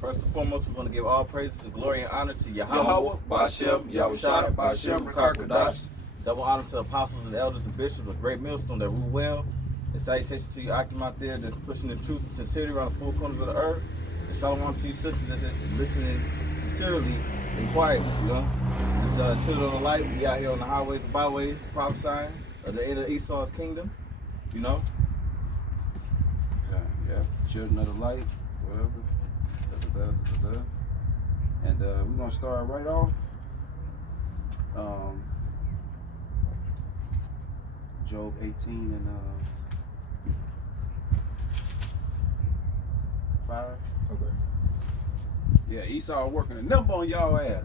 First and foremost, we want to give all praises and glory and honor to Yahweh, Ba'Shem, Yahushua, Ba'Shem, Rakar Double honor to apostles and elders and bishops of Great Millstone that rule well. And salutations to you, Akim, out there that's pushing the truth and sincerity around the four corners of the earth. And shalom to you, sisters that's listening sincerely and quietness, you know. It's children of light. We out here on the highways and byways, prophesying of the end of Esau's kingdom, you know. Yeah, children of the light, whatever. And we're gonna start right off. Job 18 and 5. Okay. Yeah, Esau working a number on y'all ass.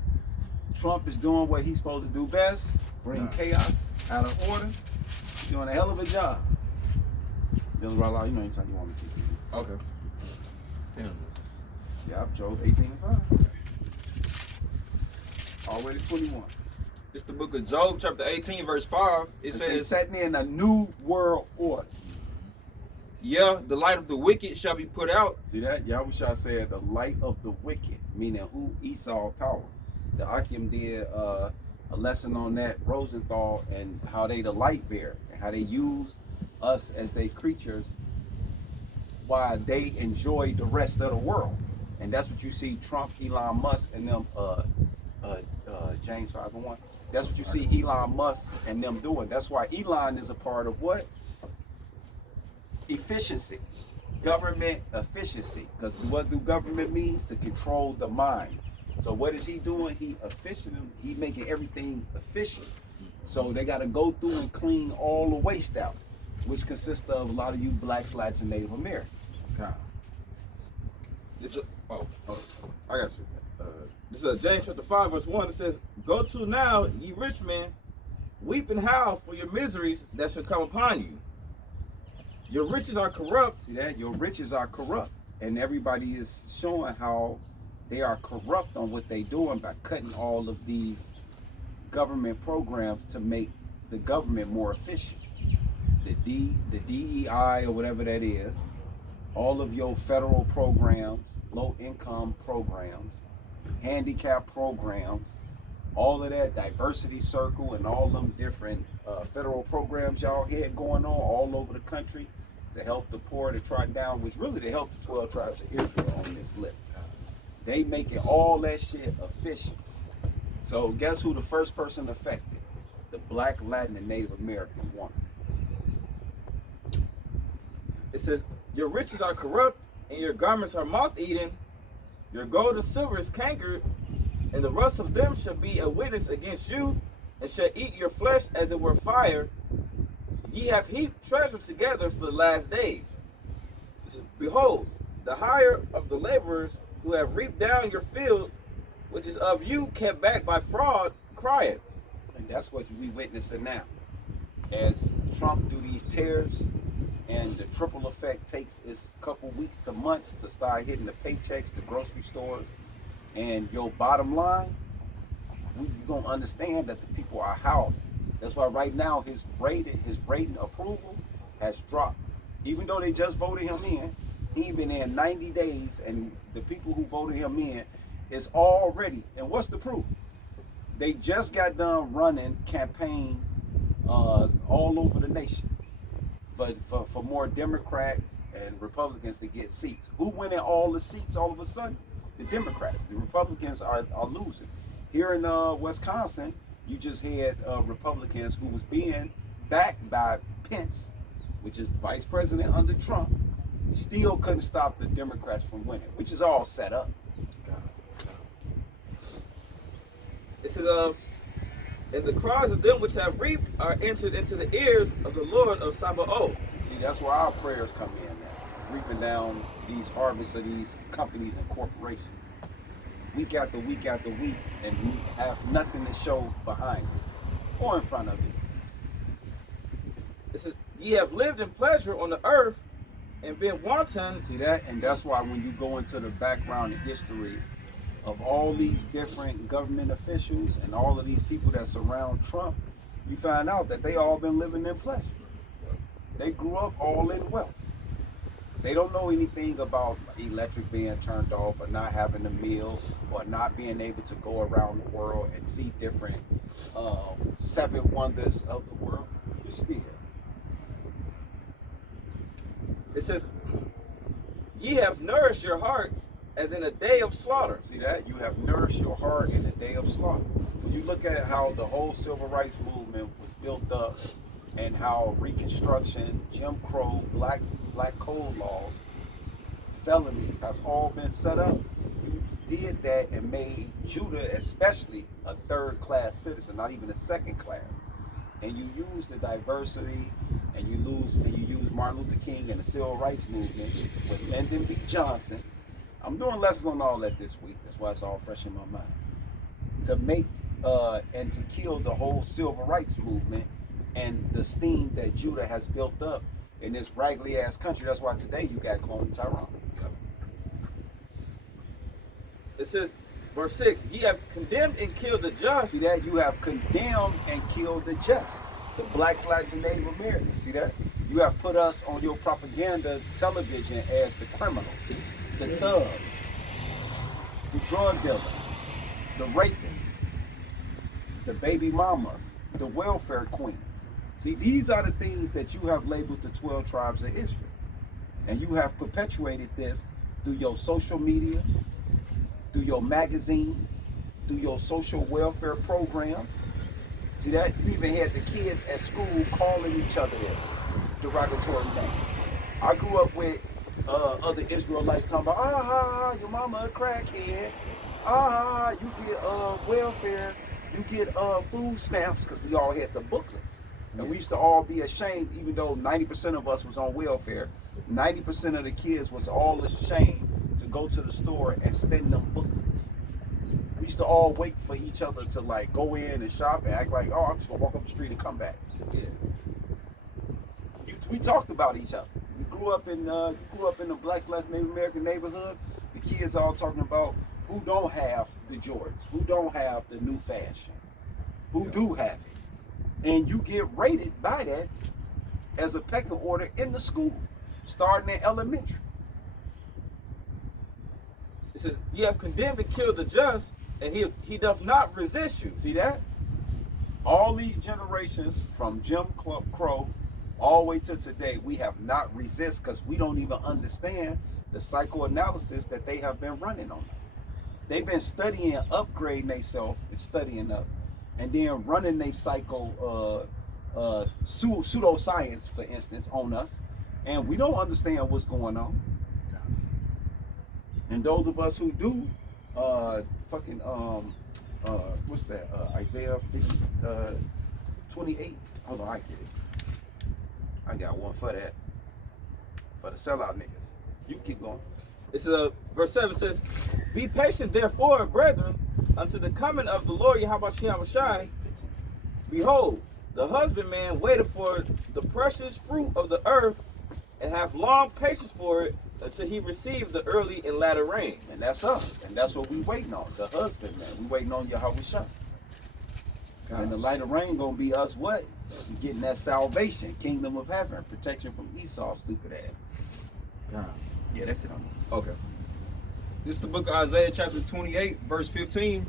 Trump is doing what he's supposed to do best, bring chaos out of order. He's doing a hell of a job. Billy Rala, you know anytime you want me to. Okay. Damn. Yeah, Job 18 and 5. All the way to 21. It's the book of Job, chapter 18, verse 5. It says, setting in a new world order. yeah, the light of the wicked shall be put out. See that? Yahushua said the light of the wicked, meaning who? Esau power. The Akim did a lesson on that, Rosenthal, and how they the light bearer, and how they use us as their creatures while they enjoy the rest of the world. And that's what you see Trump, Elon Musk, and them, James 5:1. That's what you see Elon Musk and them doing. That's why Elon is a part of what? Efficiency. Government efficiency. Because what do government means? To control the mind. So what is he doing? He making everything efficient. So they got to go through and clean all the waste out, which consists of a lot of you blacks, Latin, and Native Americans. God. I got you. This is James chapter 5, verse 1. It says, "Go to now, ye rich men, weep and howl for your miseries that shall come upon you. Your riches are corrupt." See that? Your riches are corrupt. And everybody is showing how they are corrupt on what they're doing by cutting all of these government programs to make the government more efficient. The DEI or whatever that is, all of your federal programs, low income programs, handicap programs, all of that, diversity circle, and all them different federal programs y'all had going on all over the country to help the poor, the trodden down, which really to help the 12 tribes of Israel on this list. They making all that shit efficient. So guess who the first person affected? The black, Latin, and Native American woman. It says, "Your riches are corrupt, and your garments are moth-eaten. Your gold and silver is cankered, and the rust of them shall be a witness against you, and shall eat your flesh as it were fire. Ye have heaped treasure together for the last days. It says, behold, the hire of the laborers who have reaped down your fields, which is of you kept back by fraud, crieth." And that's what we witnessing now. As Trump do these tariffs, and the triple effect takes its couple weeks to months to start hitting the paychecks, the grocery stores, and your bottom line, you're gonna understand that the people are howling. That's why right now his rating approval has dropped. Even though they just voted him in, he ain't been in 90 days, and the people who voted him in is already, and what's the proof? They just got done running campaign all over the nation for more Democrats and Republicans to get seats. Who winning all the seats all of a sudden? The Democrats. The Republicans are losing. Here in Wisconsin, you just had Republicans who was being backed by Pence, which is vice president under Trump, still couldn't stop the Democrats from winning, which is all set up. It says, "And the cries of them which have reaped are entered into the ears of the Lord of Sabaoth." See, that's where our prayers come in now, reaping down these harvests of these companies and corporations, week after week after week, and we have nothing to show behind it or in front of it. It says, "Ye have lived in pleasure on the earth and been wanton." See that? And that's why when you go into the background and history of all these different government officials and all of these people that surround Trump, you find out that they all been living in pleasure. They grew up all in wealth. They don't know anything about electric being turned off, or not having a meal, or not being able to go around the world and see different 7 wonders of the world. Yeah. It says, ye have nourished your hearts as in a day of slaughter. See that? You have nourished your heart in the day of slaughter. When you look at how the whole civil rights movement was built up, and how Reconstruction, Jim Crow, black code laws, felonies has all been set up, you did that and made Judah especially a 3rd-class citizen, not even a 2nd class. And you use the diversity, and you use Martin Luther King and the civil rights movement with Lyndon B. Johnson. I'm doing lessons on all that this week. That's why it's all fresh in my mind. To make and to kill the whole civil rights movement and the steam that Judah has built up in this raggedy ass country. That's why today you got cloning Tyrone. Yep. It says, verse 6, ye have condemned and killed the just. See that? You have condemned and killed the just. The blacks, blacks, and Native Americans. See that? You have put us on your propaganda television as the criminals, the thugs, the drug dealers, the rapists, the baby mamas, the welfare queens. See, these are the things that you have labeled the 12 tribes of Israel. And you have perpetuated this through your social media, through your magazines, through your social welfare programs. See that? You even had the kids at school calling each other this derogatory name. I grew up with other Israelites talking about, your mama a crackhead. You get welfare. You get food stamps, because we all had the booklets. And we used to all be ashamed, even though 90% of us was on welfare. 90% of the kids was all ashamed to go to the store and spend them booklets. We used to all wait for each other to like go in and shop and act like, I'm just gonna walk up the street and come back. Yeah. We talked about each other. We grew up in the Black / Native American neighborhood. The kids all talking about who don't have the Jordans, who don't have the new fashion, who do have it. And you get rated by that as a pecking order in the school, starting in elementary. It says, ye have condemned and killed the just, and he doth not resist you. See that? All these generations from Jim Crow all the way to today, we have not resist, because we don't even understand the psychoanalysis that they have been running on us. They've been studying, upgrading themselves and studying us, and then running their pseudoscience, for instance, on us, and we don't understand what's going on. And those of us who do, what's that? Isaiah 50, 28. Hold on, I get it. I got one for that. For the sellout niggas. You keep going. It's verse 7 says, be patient therefore, brethren, unto the coming of the Lord Yahushua. Behold, the husbandman waited for the precious fruit of the earth, and have long patience for it, until he receive the early and latter rain. And that's us. And that's what we waiting on. The husbandman. We waiting on Yahushua. And the latter rain gonna be us what? We getting that salvation, kingdom of heaven, protection from Esau, stupid ass. God. Yeah, that's it on me. Okay. This is the book of Isaiah chapter 28, verse 15.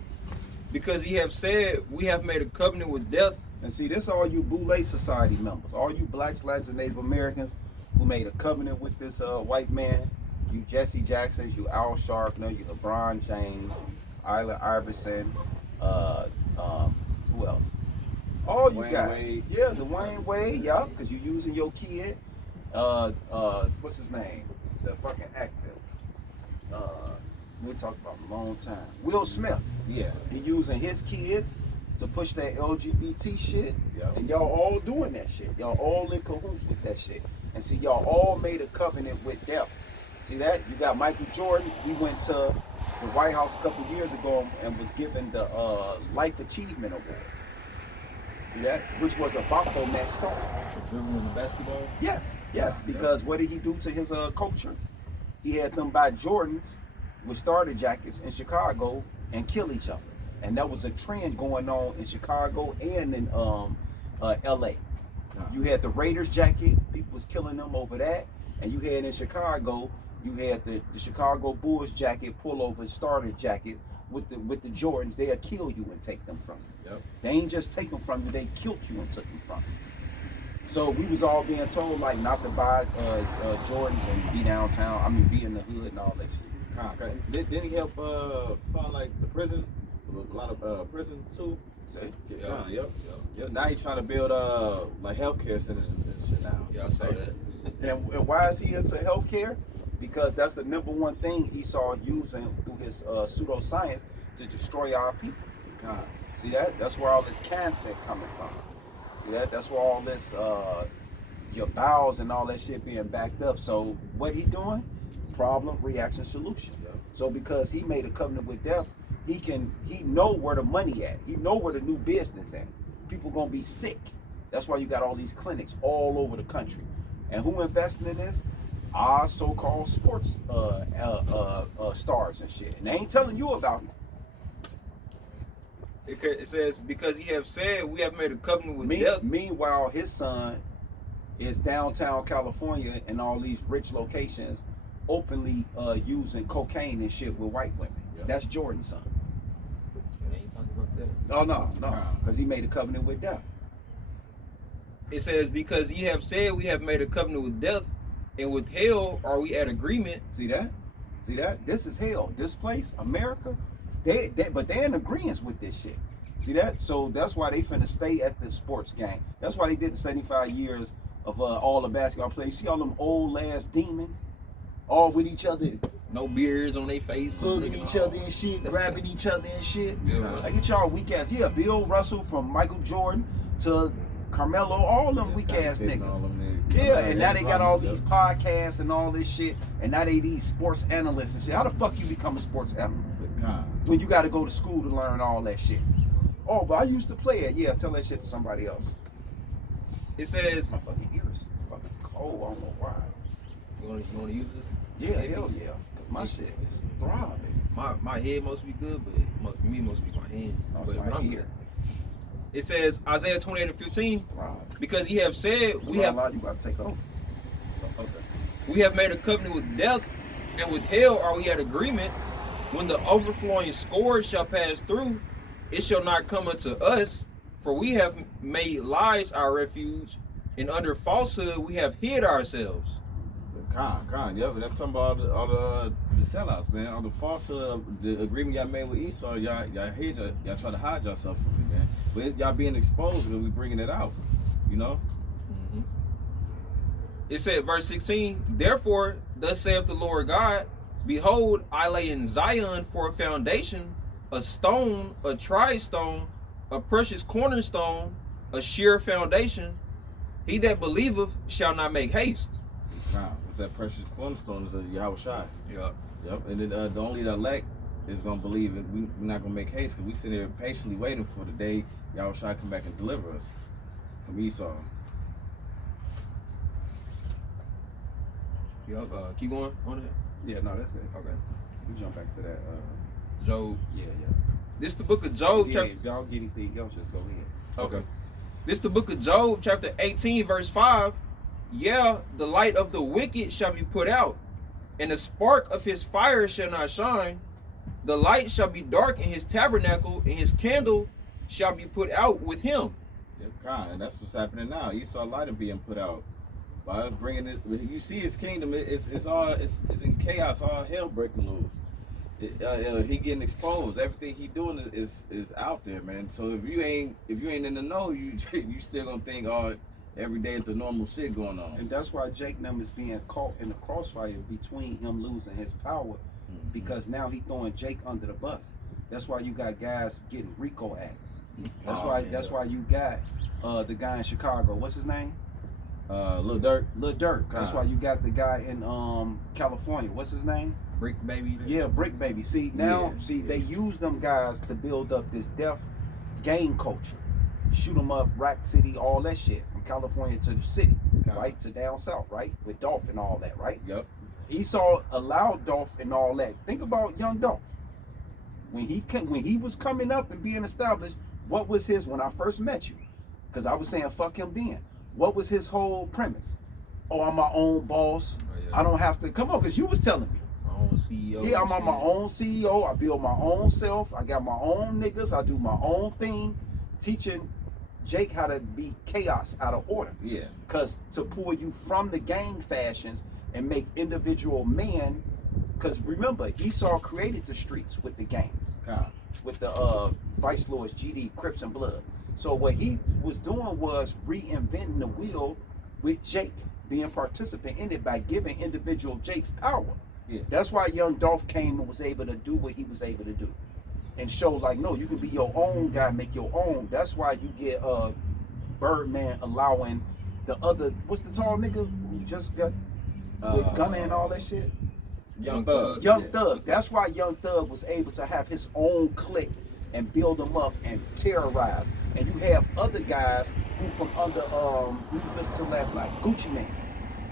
Because ye have said, we have made a covenant with death. And see, this all you Boule Society members, all you blacks, blacks, and Native Americans who made a covenant with this white man, you Jesse Jacksons, you Al Sharpton, you LeBron James, Isla Iverson, who else? All you Dwayne got. Wade. Yeah, Dwayne Wade, yeah, because you using your kid. What's his name? The fucking actor. We talked about him a long time. Will Smith. Yeah. He using his kids to push that LGBT shit. Yep. And y'all all doing that shit. Y'all all in cahoots with that shit. And see, y'all all made a covenant with death. See that? You got Michael Jordan. He went to the White House a couple years ago and was given the Life Achievement Award. See that? Which was a Baphomet story. Dribbling the basketball. Yes, yes. Because what did he do to his culture? He had them buy Jordans with starter jackets in Chicago and kill each other. And that was a trend going on in Chicago and in LA. You had the Raiders jacket, people was killing them over that. And you had in Chicago, you had the Chicago Bulls jacket, pullover starter jackets with the Jordans. They'll kill you and take them from you. Yep. They ain't just take them from you, they killed you and took them from you. So we was all being told like not to buy Jordans and be downtown. I mean, be in the hood and all that shit. Okay. Didn't he help fund like the prison, a lot of prisons too? Yep. Now he's trying to build like healthcare centers and shit now. Yeah, I saw that. And why is he into healthcare? Because that's the number one thing Esau using through his pseudoscience to destroy our people. God. See that? That's where all this cancer coming from. See that? That's where all this your bowels and all that shit being backed up. So what he doing? Problem, reaction, solution. Yeah. So because he made a covenant with death, he know where the money at. He know where the new business at. People gonna be sick. That's why you got all these clinics all over the country. And who investing in this? Our so-called sports stars and shit. And they ain't telling you about it. It says, because he have said, we have made a covenant with death. Meanwhile, his son is downtown California and all these rich locations openly using cocaine and shit with white women. Yep. That's Jordan's son. They ain't talking about that. Oh, no. Because he made a covenant with death. It says, because ye have said, we have made a covenant with death, and with hell are we at agreement. See that? See that? This is hell. This place, America, but they're in agreement with this shit. See that? So that's why they finna stay at the sports game. That's why they did the 75 years of all the basketball players. See all them old ass demons, all with each other, No beards on their face. hugging each other and shit, grabbing each other and shit. Yeah, Like get y'all weak ass. Yeah, Bill Russell from Michael Jordan to Carmelo, all them weak ass niggas. Yeah, and now they got all these podcasts and all this shit, and now they these sports analysts and shit. How the fuck you become a sports analyst when you got to go to school to learn all that shit? Oh, but I used to play it. Yeah, tell that shit to somebody else. It says, My fucking ears fucking cold. I don't know why. you want to use this? Yeah, hell yeah. 'Cause my shit is throbbing. My head must be good, but for me, it must be my hands. No, it's But my I'm ear. good. It says, Isaiah 28:15, Throbbing. because ye have said, You about to take over. Okay. we have made a covenant with death, and with hell are we at agreement. When the overflowing scourge shall pass through, it shall not come unto us, for we have made lies our refuge, and under falsehood we have hid ourselves. Yep. That's talking about all the sellouts, man. All the falsehood, the agreement y'all made with Esau, y'all try to hide yourself from it, man. But y'all being exposed and we bringing it out, you know. It said, verse 16, therefore, thus saith the Lord God, behold, I lay in Zion for a foundation, a stone, a tried stone, a precious cornerstone, a sure foundation. He that believeth shall not make haste. It's that precious cornerstone is Yahweh Shai. Yeah. Yep. And then, the only the elect is gonna believe it. We're not gonna make haste because we sit here patiently waiting for the day Yahweh Shai come back and deliver us from Esau. Yep. Keep going on it. Yeah, no, that's it. Okay. We jump back to that. Job. Yeah. This the book of Job. Yeah, if y'all get anything else, just go ahead. Okay. This the book of Job, chapter 18, verse 5. Yeah, the light of the wicked shall be put out, and the spark of his fire shall not shine. The light shall be dark in his tabernacle, and his candle shall be put out with him. Yep, and that's what's happening now. Esau light is being put out. By us bringing it, when you see his kingdom, it's in chaos, all hell breaking loose. He getting exposed. Everything he doing is out there, man. So if you ain't in the know, you still gonna think, oh, every day the normal shit going on. And that's why Jake Num is being caught in the crossfire between him losing his power, because now he throwing Jake under the bus. That's why you got guys getting RICO acts. That's why you got the guy in Chicago. What's his name? Lil Durk. Lil Durk. That's why you got the guy in California. What's his name? Brick baby. Yeah, Brick Baby. See, now, they use them guys to build up this deaf gang culture. Shoot them up, Rack City, all that shit. From California to the city, right? To down south, right? With Dolph and all that, right? Yep. Esau allowed Dolph and all that. Think about young Dolph. When he was coming up and being established, what was his, when I first met you? Because I was saying, fuck him then. What was his whole premise? Oh, I'm my own boss. I don't have to come on, because you was telling me. My own CEO. Yeah, I'm on my own CEO. I build my own self. I got my own niggas. I do my own thing, teaching Jake how to be chaos out of order. Yeah. Because to pull you from the gang fashions and make individual men, because remember, Esau created the streets with the gangs, with the Vice Lords, GD, Crips, and Bloods. So what he was doing was reinventing the wheel with Jake, being participant in it by giving individual Jakes power. Yeah. That's why young Dolph came and was able to do what he was able to do. And show like, no, you can be your own guy, make your own. That's why you get Birdman allowing the other, what's the tall nigga who just got with Gunna and all that shit? Young Thug. Young Thug. That's why Young Thug was able to have his own clique and build them up and terrorize. And you have other guys who from under, who you listened to last night, Gucci Mane.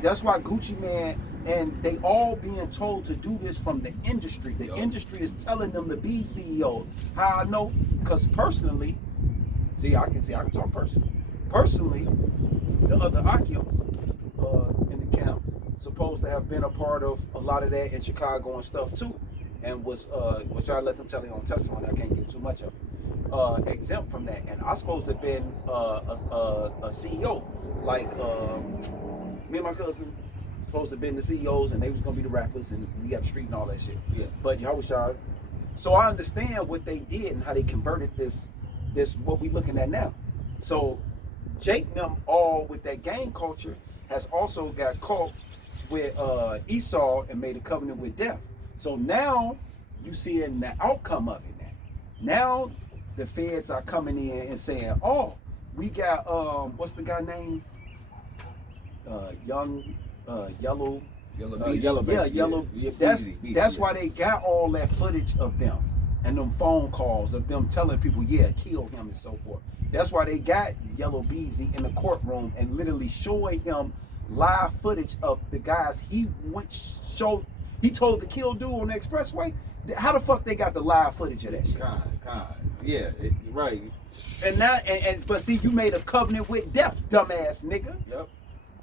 That's why Gucci Mane, and they all being told to do this from the industry. The industry is telling them to be CEOs. How I know? Because personally, I can talk personally. Personally, the other Akims in the camp supposed to have been a part of a lot of that in Chicago and stuff too, and was which I let them tell their own testimony. I can't give too much of it. Exempt from that, and I supposed to have been a CEO, like me and my cousin supposed to have been the CEOs, and they was gonna be the rappers, and we got the street and all that shit. Yeah. But Yahushua, so I understand what they did and how they converted this what we looking at now. So Jake and them all with that gang culture has also got caught with Esau and made a covenant with death. So now you seeing the outcome of it now. Now the feds are coming in and saying, oh, we got what's the guy name? Yellow Yellow. yeah, Yellow. Yeah, That's Beezy. why they got all that footage of them and them phone calls of them telling people, yeah, kill him and so forth. That's why they got Yellow Beezy in the courtroom and literally showing him live footage of the guys he told to kill dude on the expressway. How the fuck they got the live footage of that shit? Yeah, right. And now, but see, you made a covenant with death, dumbass nigga. Yep.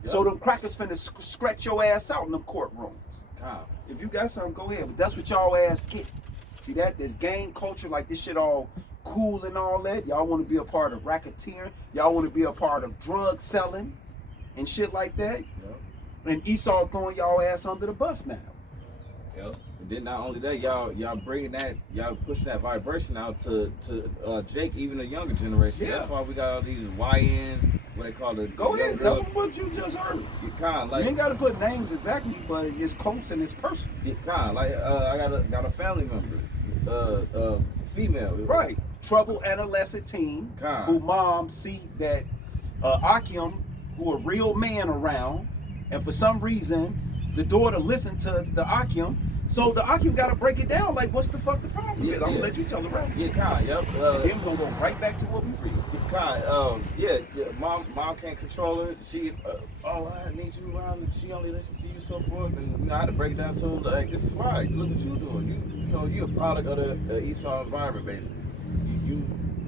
So them crackers finna scratch your ass out in them courtrooms. God. If you got something, go ahead. But that's what y'all ass get. See that? This gang culture, like this shit all cool and all that. Y'all want to be a part of racketeering. Y'all want to be a part of drug selling and shit like that. Yep. And Esau throwing y'all ass under the bus now. Yep. And then not only that, y'all bringing that, y'all pushing that vibration out to Jake, even the younger generation. Yeah. That's why we got all these YNs, what they call it. Go ahead, tell them what you just heard. You kind of like. You ain't got to put names exactly, but it's close and it's personal. You kind of like. I got a family member, female. Right. Troubled adolescent teen God. who mom see that Akim, who a real man around, and for some reason the daughter listened to the Akim, so the Akim got to break it down like what's the fuck the problem is. I'm gonna let you tell the rest. Yeah, kind. Yep. And then we're gonna go right back to what we read. Kind. Yeah. Mom can't control her. She. I need you around. And she only listens to you, so forth. And I had to break it down to her like, this is right. Look what you doing. You're a product of the Esau environment, basically. You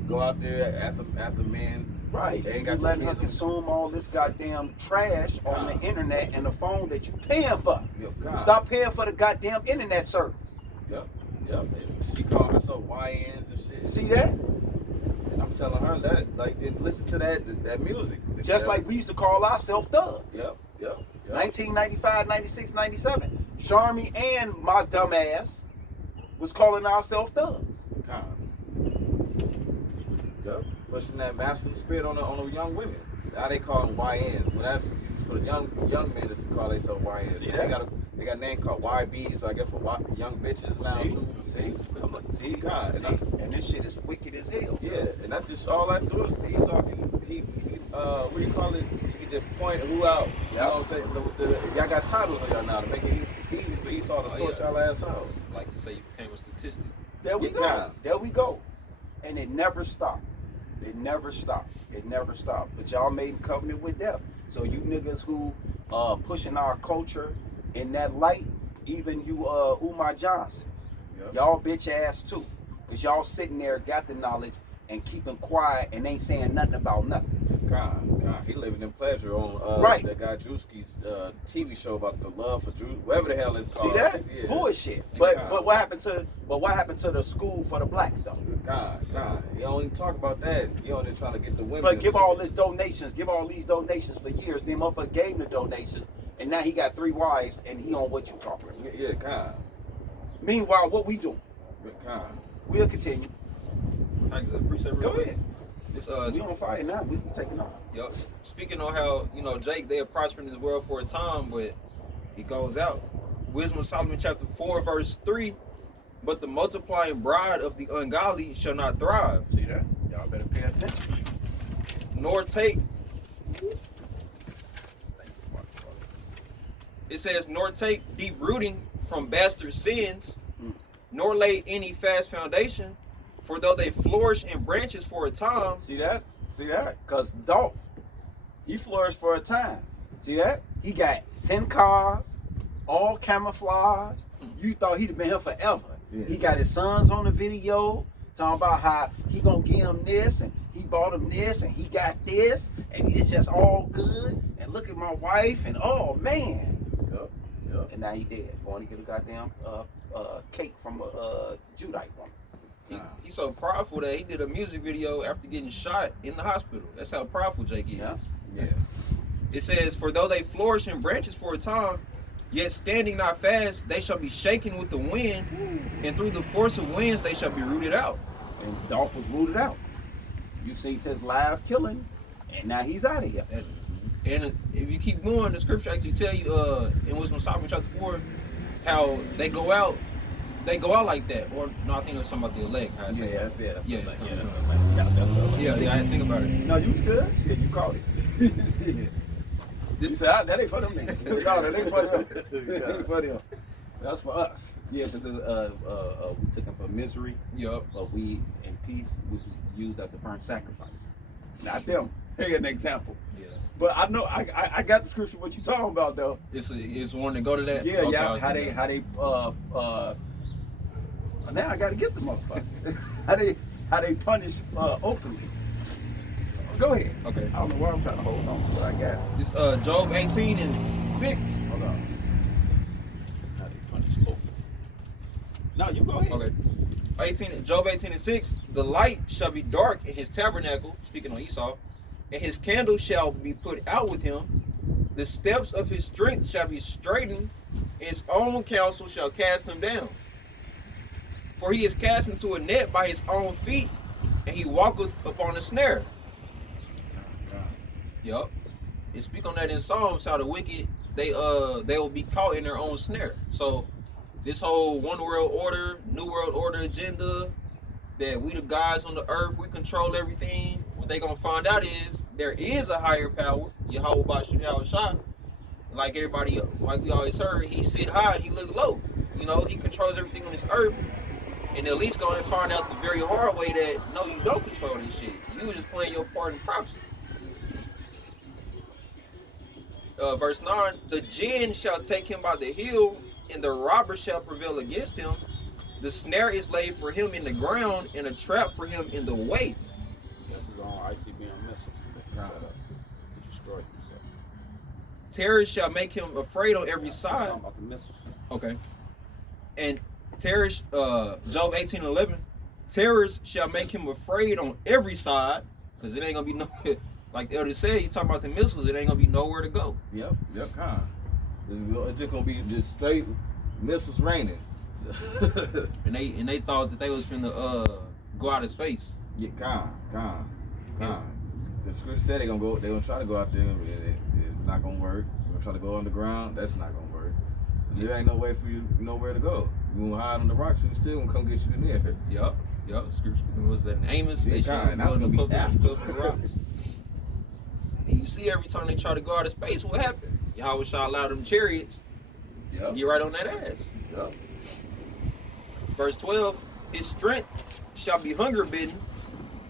go out there at the men. Right. They ain't You got letting your her kids. consume all this goddamn trash on the internet and the phone that you paying for. Yo, God. Stop paying for the goddamn internet service. Yep. She called herself YNs and shit. See that? And I'm telling her that, like, listen to that music. Just like we used to call ourselves thugs. Yep. 1995, 96, 97. Charmy and my dumb ass was calling ourselves thugs. God. Yep. Pushing that masculine spirit on the young women. Now they call them YNs. Well, that's used for the young men is to call themselves YNs. See They that? got a name called YBs, so I guess for young bitches now too. See, God. and this shit is wicked as hell. Yeah, and that's just all I do is Esau can he what do you call it? He can just point who out. You know what I'm saying? Y'all got titles on y'all now to make it easy for Esau to sort y'all ass out. Like you say, you became a statistic. There we Yeah, go. God. There we go. And it never stopped. It never stopped. It never stopped. But y'all made a covenant with death. So you niggas who pushing our culture in that light, even you Umar Johnsons, Yep. y'all bitch ass too. Cause y'all sitting there got the knowledge and keeping quiet and ain't saying nothing about nothing. God. He living in pleasure on Right. that guy Drewski's TV show about the love for Drew, whatever the hell it's called. See that? Yeah. Bullshit. God. But what happened to the school for the blacks though? God. You don't even talk about that. You only trying to get the women. But give all these donations for years. Then motherfucker gave him the donations, and now he got 3 wives, and he on what you talking about. Yeah, God. Meanwhile, what we doing? God. We'll continue. Thanks, appreciate it. Go ahead. This, We on fire now. We taking off. Yo, speaking on how, Jake, they are prospering in this world for a time, but he goes out. Wisdom of Solomon chapter 4, verse 3, but the multiplying bride of the ungodly shall not thrive, See that? Y'all better pay attention. nor take, it says, nor take deep rooting from bastard sins, nor lay any fast foundation, for though they flourish in branches for a time, See that? Cause Dolph, he flourished for a time. See that? He got 10 cars, all camouflage. You thought he'd have been here forever. Yeah. He got his sons on the video talking about how he gonna give him this and he bought him this and he got this and it's just all good. And look at my wife and oh man. Yup. And now he dead. Going to get a goddamn cake from a Judite woman. he's so powerful that he did a music video after getting shot in the hospital. That's how powerful Jake is. Yeah. It says, for though they flourish in branches for a time, yet standing not fast, they shall be shaken with the wind, and through the force of winds they shall be rooted out. And Dolph was rooted out. You seen his live killing, and now he's out of here. And if you keep going, the scripture actually tell you in Wisdom of Solomon chapter 4 how they go out like that. Or no, I think it's something about the elect. How I say That's yeah, that's yeah, yeah. yeah, I didn't think about it. No, you was good. Shit, you caught it. You said, that ain't for them niggas. No, that ain't for them. That ain't for them. That's for us. Yeah, because we took him for misery, Yup. but we, in peace, we used as a burnt sacrifice. Not them. Here's an example. Yeah. But I know, I got the scripture what you talking about, though. It's one to go to that. Yeah, Okay, yeah. How they now I gotta get the motherfucker. how they punish openly. Go ahead. Okay. I don't know why I'm trying to hold on to what I got. This Job 18 and 6. Hold on. How they punish openly. No, you go ahead. Okay. Job 18 and 6. The light shall be dark in his tabernacle, speaking on Esau, and his candle shall be put out with him. The steps of his strength shall be straightened, and his own counsel shall cast him down. For he is cast into a net by his own feet, and he walketh upon a snare. Yup. It speak on that in Psalms how the wicked they will be caught in their own snare. So this whole one world order, new world order agenda, that we the guys on the earth, we control everything. What they gonna find out is there is a higher power, Yahweh Bashim Yahushua. Like everybody, like we always heard, he sit high, he look low. You know, he controls everything on this earth. And at least gonna find out the very hard way that no, you don't control this shit. You were just playing your part in prophecy. Verse 9, the jinn shall take him by the heel, and the robber shall prevail against him. The snare is laid for him in the ground, and a trap for him in the way. That's his own ICBM missiles that he set up to destroy himself. Terror shall make him afraid on every I'm side. talking about the missiles. Okay. And terrors, Job 18:11, terrors shall make him afraid on every side, because it ain't gonna be no, like the elder said, you talking about the missiles, it ain't gonna be nowhere to go. Yep, it's just gonna be just straight missiles raining. And they thought that they was finna go out of space. Yeah, con. The scripture said they gonna try to go out there, but it's not gonna work. They're gonna try to go underground, that's not gonna work. There ain't no way for you nowhere to go. You gonna hide on the rocks, we still gonna come get you in there. Yup. Scripture was that in Amos, they Yeah, should that's go gonna to be after. the rocks. And you see every time they try to go out of space, what happened? Yahweh shall allow them chariots Yep. get right on that ass. Yep. Verse 12, his strength shall be hunger bidden,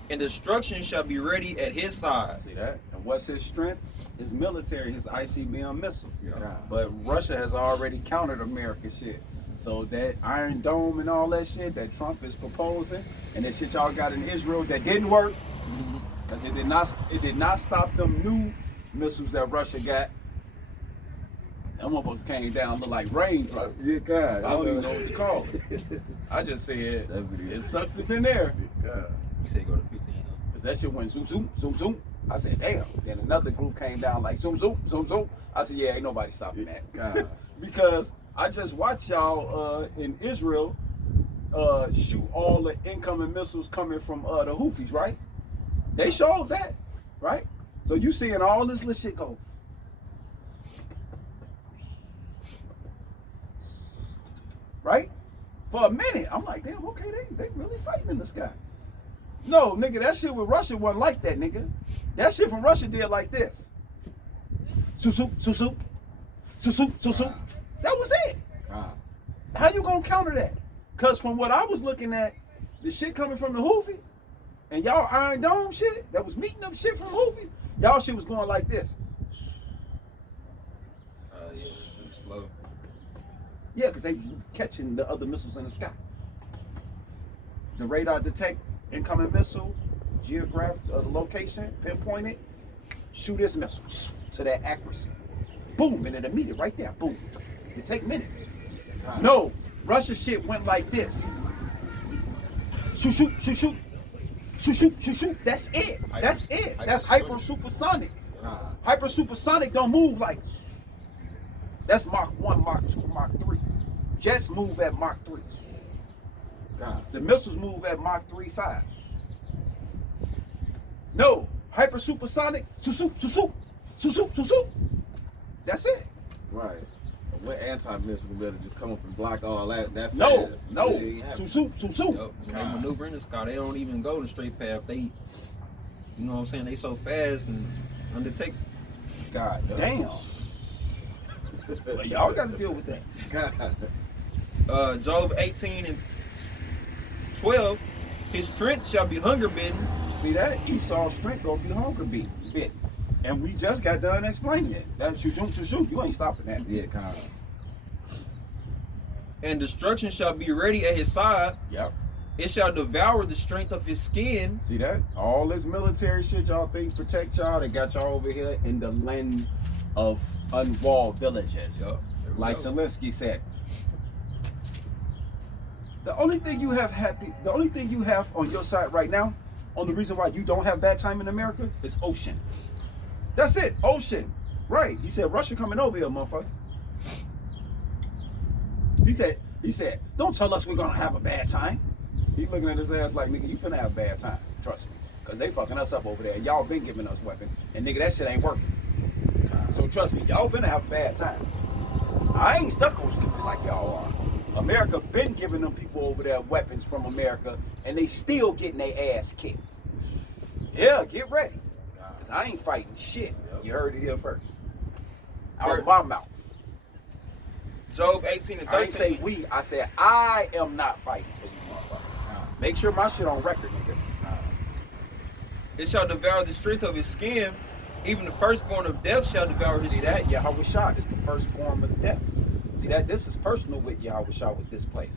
and destruction shall be ready at his side. See that? And what's his strength? His military, his ICBM missiles. Yeah. But Russia has already countered American shit. So that Iron Dome and all that shit that Trump is proposing, and that shit y'all got in Israel that didn't work, Because it did not stop them new missiles that Russia got. Them motherfuckers came down look like raindrops. Yeah, God. I don't even know what to call it. I just said it sucks to been there. God. You say go to 15. Cause that shit went zoom zoom zoom zoom. I said, damn. Then another group came down like zoom zoom zoom zoom. I said, yeah, ain't nobody stopping that. God. Because I just watched y'all in Israel shoot all the incoming missiles coming from the Houthis, right? They showed that, right? So you seeing all this little shit go. Right? For a minute, I'm like, damn, okay, they really fighting in the sky. No, nigga, that shit with Russia wasn't like that, nigga. That shit from Russia did like this. Susu, susu, susu, susu. That was it. God. How you gonna counter that? Cause from what I was looking at, the shit coming from the Houthis, and y'all Iron Dome shit that was meeting up shit from Houthis, y'all shit was going like this. Yeah, slow. Yeah, because they catching the other missiles in the sky. The radar detect incoming missile, geographic location, pinpoint it, shoot this missile to that accuracy. Boom, and it'll meet it right there. Boom. It take a minute. No, Russia shit went like this. Shoot, shoot, shoot, shoot. Shoot, shoot, shoot, shoot. That's it. That's it. That's hyper supersonic. Hyper supersonic don't move like. That's Mach 1, Mach 2, Mach 3. Jets move at Mach 3. God. The missiles move at Mach 3.5. No, hyper supersonic. Shoot, shoot, shoot, shoot, shoot, shoot, shoot. That's it. Right. What anti-missile better just come up and block all that fast? No, no. It ain't happening. Shoot, shoot, shoot, shoot. Yep. When they maneuver in the sky, they don't even go the straight path. They, you know what I'm saying? They so fast and undertake. God damn. Well, y'all got to deal with that. God. Job 18 and 12, his strength shall be hunger bitten. See that? Esau's strength gonna be hunger bit. And we just got done explaining it. That shoot, shoot, shoot, shoot. You ain't stopping that. Yeah, God. And destruction shall be ready at his side. Yep. It shall devour the strength of his skin. See that? All this military shit y'all think protect y'all, they got y'all over here in the land of unwalled villages. Yep. Like Zelensky said. The only thing you have on your side right now, on the reason why you don't have bad time in America, is ocean. That's it, ocean. Right. He said Russia coming over here, motherfucker. He said, don't tell us we're gonna have a bad time. He looking at his ass like, nigga, you finna have a bad time. Trust me. Cause they fucking us up over there. Y'all been giving us weapons. And nigga, that shit ain't working. So trust me, y'all finna have a bad time. I ain't stuck on stupid like y'all are. America been giving them people over there weapons from America, and they still getting their ass kicked. Yeah, get ready. Cause I ain't fighting shit. You heard it here first. Out of my mouth. Job 18 and 13. I ain't say we, I said I am not fighting for you, motherfucker. Make sure my shit on record, nigga. It shall devour the strength of his skin. Even the firstborn of death shall devour his See strength. that? Yahweh Shah is the firstborn of death. See that? This is personal with Yahweh Shah with this place.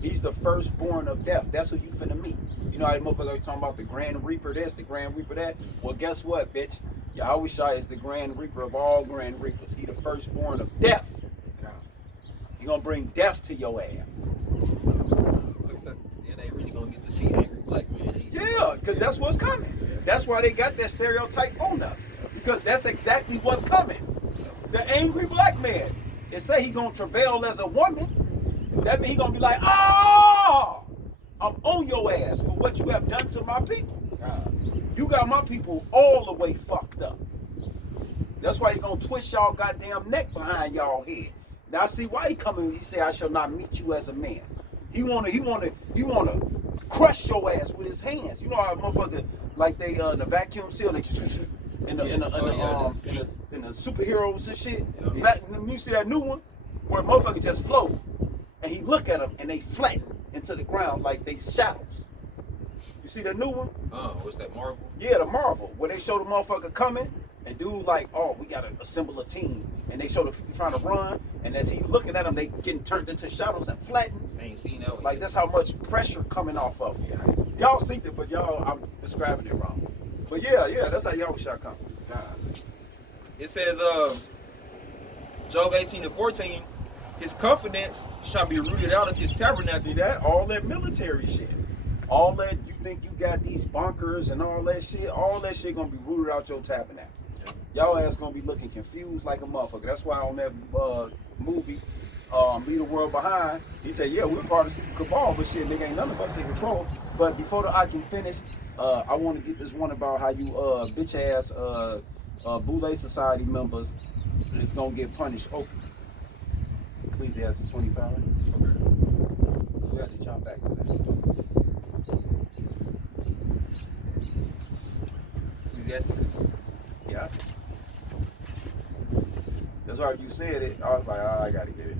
He's the firstborn of death. That's who you finna meet. You know how the motherfuckers talking about the Grand Reaper this, the Grand Reaper that? Well, guess what, bitch? Yahweh Shah is the Grand Reaper of all Grand Reapers. He the firstborn of death. He gonna bring death to your ass. Yeah, they really gonna get to see angry black man. Yeah, because that's what's coming. That's why they got that stereotype on us. Because that's exactly what's coming. The angry black man. They say he gonna travail as a woman. That means he gonna be like, oh, I'm on your ass for what you have done to my people. You got my people all the way fucked up. That's why he gonna twist y'all goddamn neck behind y'all head. Now I see why he coming. He say, I shall not meet you as a man. He wanna crush your ass with his hands. You know how motherfucker like they in the vacuum seal, they just in the superheroes and shit. Yeah. You see that new one where motherfucker just float and he look at them and they flatten into the ground like they shadows. You see that new one? What's that, Marvel? Yeah, the Marvel, where they show the motherfucker coming and dude like, oh, we gotta assemble a team. And they show the people trying to run, and as he looking at them, they getting turned into shadows and flattened. I ain't seen that one. Like that's how much pressure coming off of me. Y'all see it, but y'all, I'm describing it wrong. But yeah, that's how y'all shall come. God. It says, Job 18:14, his confidence shall be rooted out of his tabernacle. See that? All that military shit. All that you think you got these bunkers and all that shit gonna be rooted out your tabernacle. Y'all ass gonna be looking confused like a motherfucker. That's why on that movie, Leave the World Behind, he said, yeah, we're part of secret cabal, but shit, nigga, ain't none of us in control. But before I can finish, I want to get this one about how you bitch ass Boule Society members is gonna get punished openly. Ecclesiastes 25. Okay. We have to jump back to that. Ecclesiastes. Yeah. That's why you said it. I was like, oh, I gotta get it.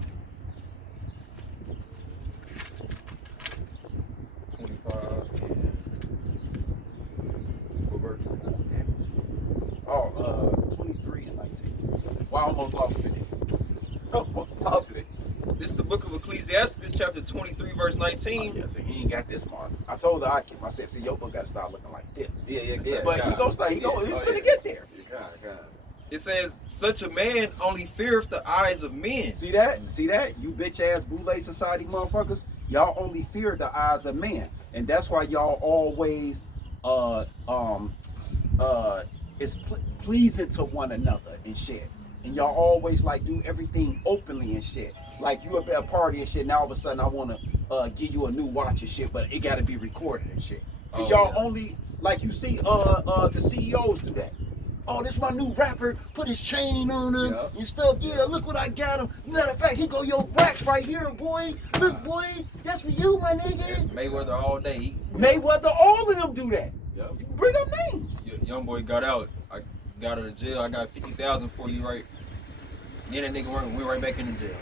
25. What verse? Oh, 23 and 19. Well, I almost lost it. Almost lost it. This is the book of Ecclesiastes, chapter 23, verse 19. Oh, yeah, so he ain't got this mark. I told the Akim, I said, see, your book gotta start looking like this. Yeah. But he gonna start, he's gonna get there. God. It says, such a man only feareth the eyes of men. See that? See that? You bitch ass Boule Society motherfuckers, y'all only fear the eyes of man. And that's why y'all always is pleasing to one another and shit. And y'all always like do everything openly and shit. Like you up at a party and shit, now all of a sudden I wanna give you a new watch and shit, but it gotta be recorded and shit. Cause y'all only like you see the CEOs do that. Oh, this my new rapper, put his chain on him and stuff. Yeah, look what I got him. Matter of fact, he go your racks right here, boy. Look, boy, that's for you, my nigga. Mayweather all day. Mayweather, all of them do that. Yep. You bring up names. Young boy got out. I got out of jail. I got 50,000 for you, right? Then that nigga went right back into jail.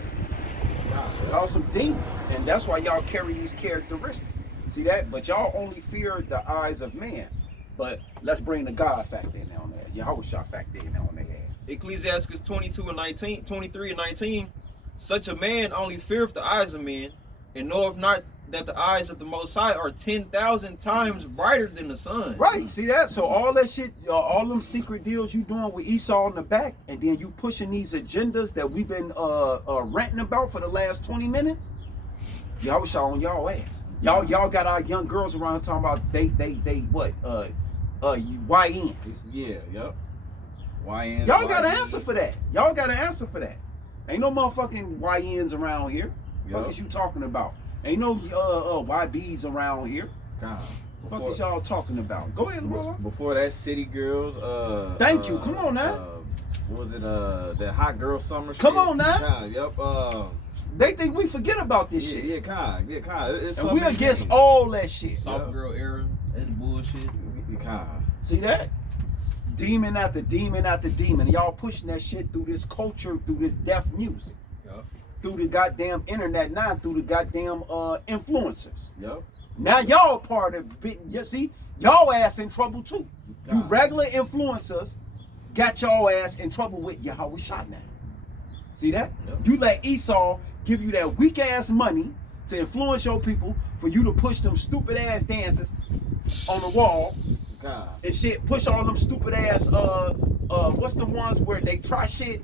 Y'all some demons, and that's why y'all carry these characteristics. See that? But y'all only fear the eyes of man. But let's bring the God factor in there on that. Yahweh shot factor in there on their ass. Ecclesiastes 22 and 19, 23 and 19. Such a man only feareth the eyes of men, and knoweth not that the eyes of the Most High are 10,000 times brighter than the sun. Right, see that? So all that shit, all them secret deals you doing with Esau in the back, and then you pushing these agendas that we've been ranting about for the last 20 minutes, y'all was on y'all ass. Y'all got our young girls around talking about they what YNs. Yeah, yep. YNs. Y'all got an answer for that. Y'all got an answer for that. Ain't no motherfucking YNs around here. Fuck is you talking about? Ain't no YBs around here. God. Fuck is y'all talking about? Go ahead, bro. Before that, City Girls. Thank you. Come on now. What was it? That Hot Girl Summer. Come shit? on now. God, yep. They think we forget about this shit. Yeah, kind. It's And we against all that shit. Soft girl era. That's bullshit. Kind. See that? Demon after demon after demon. Y'all pushing that shit through this culture, through this deaf music. Yep. Through the goddamn internet now, through the goddamn influencers. Yep. Now y'all part of it. You see, y'all ass in trouble too. You regular influencers got y'all ass in trouble with Yahweh shot now. See that? Yep. You let Esau give you that weak ass money to influence your people for you to push them stupid ass dances on the wall. God. And shit, push all them stupid ass what's the ones where they try shit,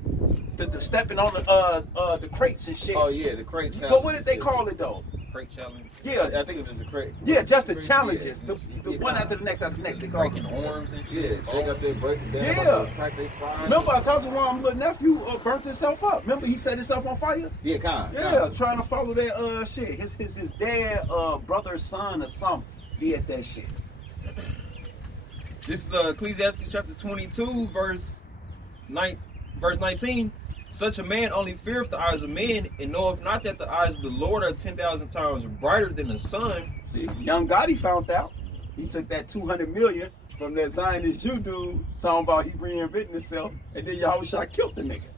the stepping on the crates and shit. Oh yeah, the crate challenge. But what did they call it though? Crate challenge. Yeah, I think it was just the crate. yeah, just the challenges. Yeah. The one after the next They call Breaking it. arms and Yeah, shit. shake up their break. Yeah. Crack their spine. Remember I told you why my little nephew burnt himself up. Remember he set himself on fire? Yeah, kind. Yeah, trying to follow that shit. His dad, brother, son, or something. He at that shit. This is Ecclesiastes chapter 22, verse 19. Such a man only feareth the eyes of men, and knoweth not that the eyes of the Lord are 10,000 times brighter than the sun. See, Young Gotti found out. He took that 200 million from that Zionist Jew dude talking about he reinventing himself, and then Yahweh Shah killed the nigga.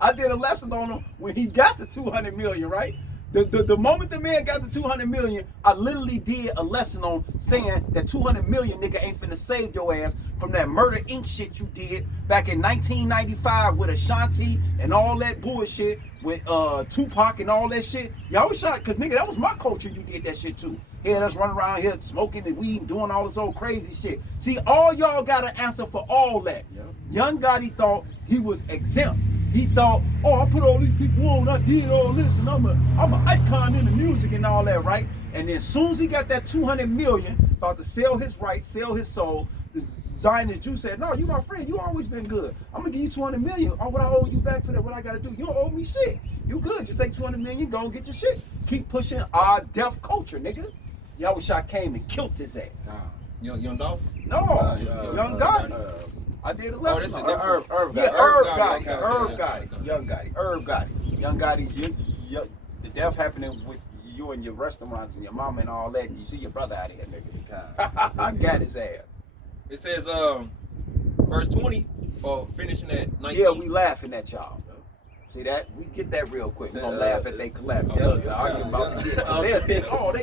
I did a lesson on him when he got the 200 million, right? The moment the man got the 200 million, I literally did a lesson on saying that 200 million nigga ain't finna save your ass from that Murder Inc. shit you did back in 1995 with Ashanti and all that bullshit with Tupac and all that shit. Y'all was shot, cause nigga, that was my culture. You did that shit too. Had us running around here smoking and weed and doing all this old crazy shit. See, all y'all got an answer for all that. Yep. Young Gotti thought he was exempt. He thought, oh, I put all these people on, I did all this, and I'm an icon in the music and all that, right? And then as soon as he got that 200 million, about to sell his rights, sell his soul, the Zionist Jew said, no, you my friend, you always been good. I'm gonna give you 200 million. Oh, what I owe you back for that, what I gotta do? You don't owe me shit. You good, just take 200 million, go and get your shit. Keep pushing our deaf culture, nigga. Yahweh came and killed his ass. Young Dolph? No, Young Gotti. I did a lesson. Irv Gotti. Young Gotti. The death happening with you and your restaurants and your mama and all that, and you see your brother out here, nigga. I got his ass. It says, verse 20, or finishing at 19. Yeah, we laughing at y'all. See that? We get that real quick. We gonna laugh at they collapse. They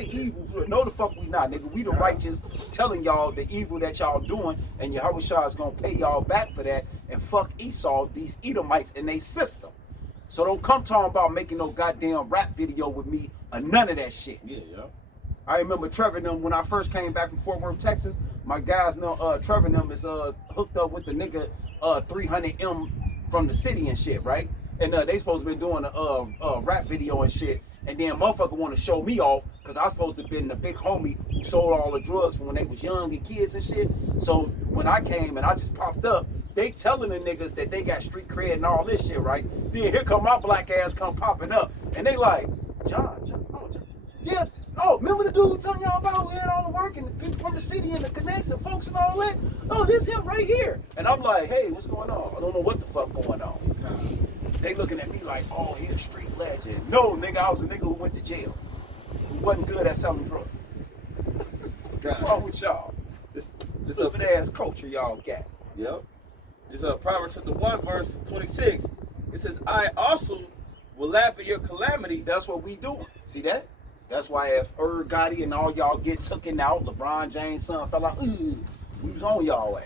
evil. No, the fuck we not, nigga. We the righteous, telling y'all the evil that y'all doing, and Yahweh Shah is gonna pay y'all back for that. And fuck Esau, these Edomites in they system. So don't come talking about making no goddamn rap video with me or none of that shit. Yeah. I remember Trevor and them when I first came back from Fort Worth, Texas. My guys know Trevor and them is hooked up with the nigga 300M from the city and shit, right? And they supposed to be doing a rap video and shit. And then motherfucker want to show me off because I supposed to have been the big homie who sold all the drugs from when they was young and kids and shit. So when I came and I just popped up, they telling the niggas that they got street cred and all this shit, right? Then here come my black ass come popping up. And they like, John, yeah. Oh, remember the dude telling y'all about who had all the work and the people from the city and the connects and folks and all that? Oh, this him right here. And I'm like, hey, what's going on? I don't know what the fuck going on. They looking at me like, oh, he a street legend. No, nigga, I was a nigga who went to jail. Who wasn't good at selling drugs. What's wrong with y'all? This stupid ass culture y'all got. Yep. This Proverbs chapter 1, verse 26. It says, I also will laugh at your calamity. That's what we doing. See that? That's why if Gotti and all y'all get taken out, LeBron James' son fell out, we was on y'all ass.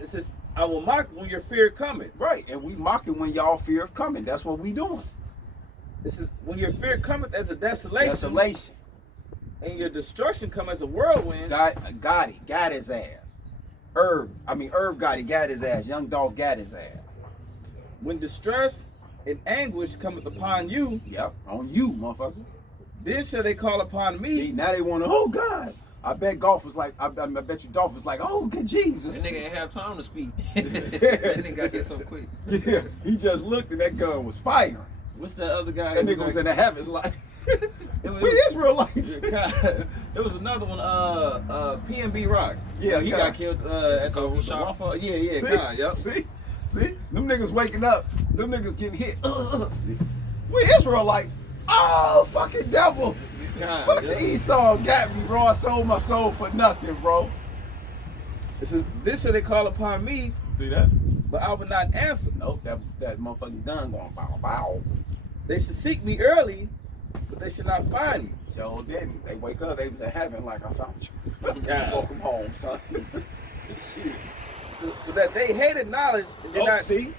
It says, I will mock when your fear cometh. Right, and we mocking when y'all fear of coming. That's what we doing. This is when your fear cometh as a desolation. Desolation. And your destruction come as a whirlwind. Gotti got his ass. Irv Gotti got his ass. Young Dolph got his ass. When distress and anguish cometh upon you. Yep, on you, motherfucker. Then shall they call upon me. See, now they want to, oh God. I bet Golf was like, I bet you Dolph was like, oh good Jesus. That nigga ain't have time to speak. That nigga got here so quick. Yeah, he just looked and that gun was firing. What's that other guy? That nigga was in the heavens like, we Israelites. There was another one, PNB Rock. Yeah, he got killed at the shop. Yeah, God, yep. See, them niggas waking up, them niggas getting hit. We Israelites. Oh, fucking devil. God, fucking Esau got me, bro. I sold my soul for nothing, bro. This shall they call upon me. See that? But I will not answer. Nope, that motherfucking gun going bow bow. They should seek me early, but they should not find me. So didn't. They wake up, they was in heaven like I found you. God. Welcome home, son. Shit. So, but that they hated knowledge and did not see,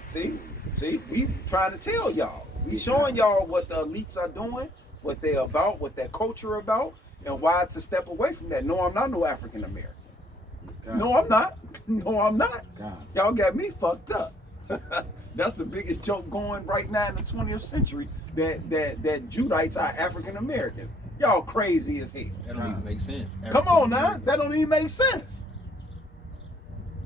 we trying to tell y'all. We showing y'all what the elites are doing, what they're about, what their culture about, and why to step away from that. No, I'm not no African American. No, I'm not. No, I'm not. God. Y'all got me fucked up. That's the biggest joke going right now in the 20th century, that Judites are African Americans. Y'all crazy as hell. That don't even make sense. Come on now, that don't even make sense.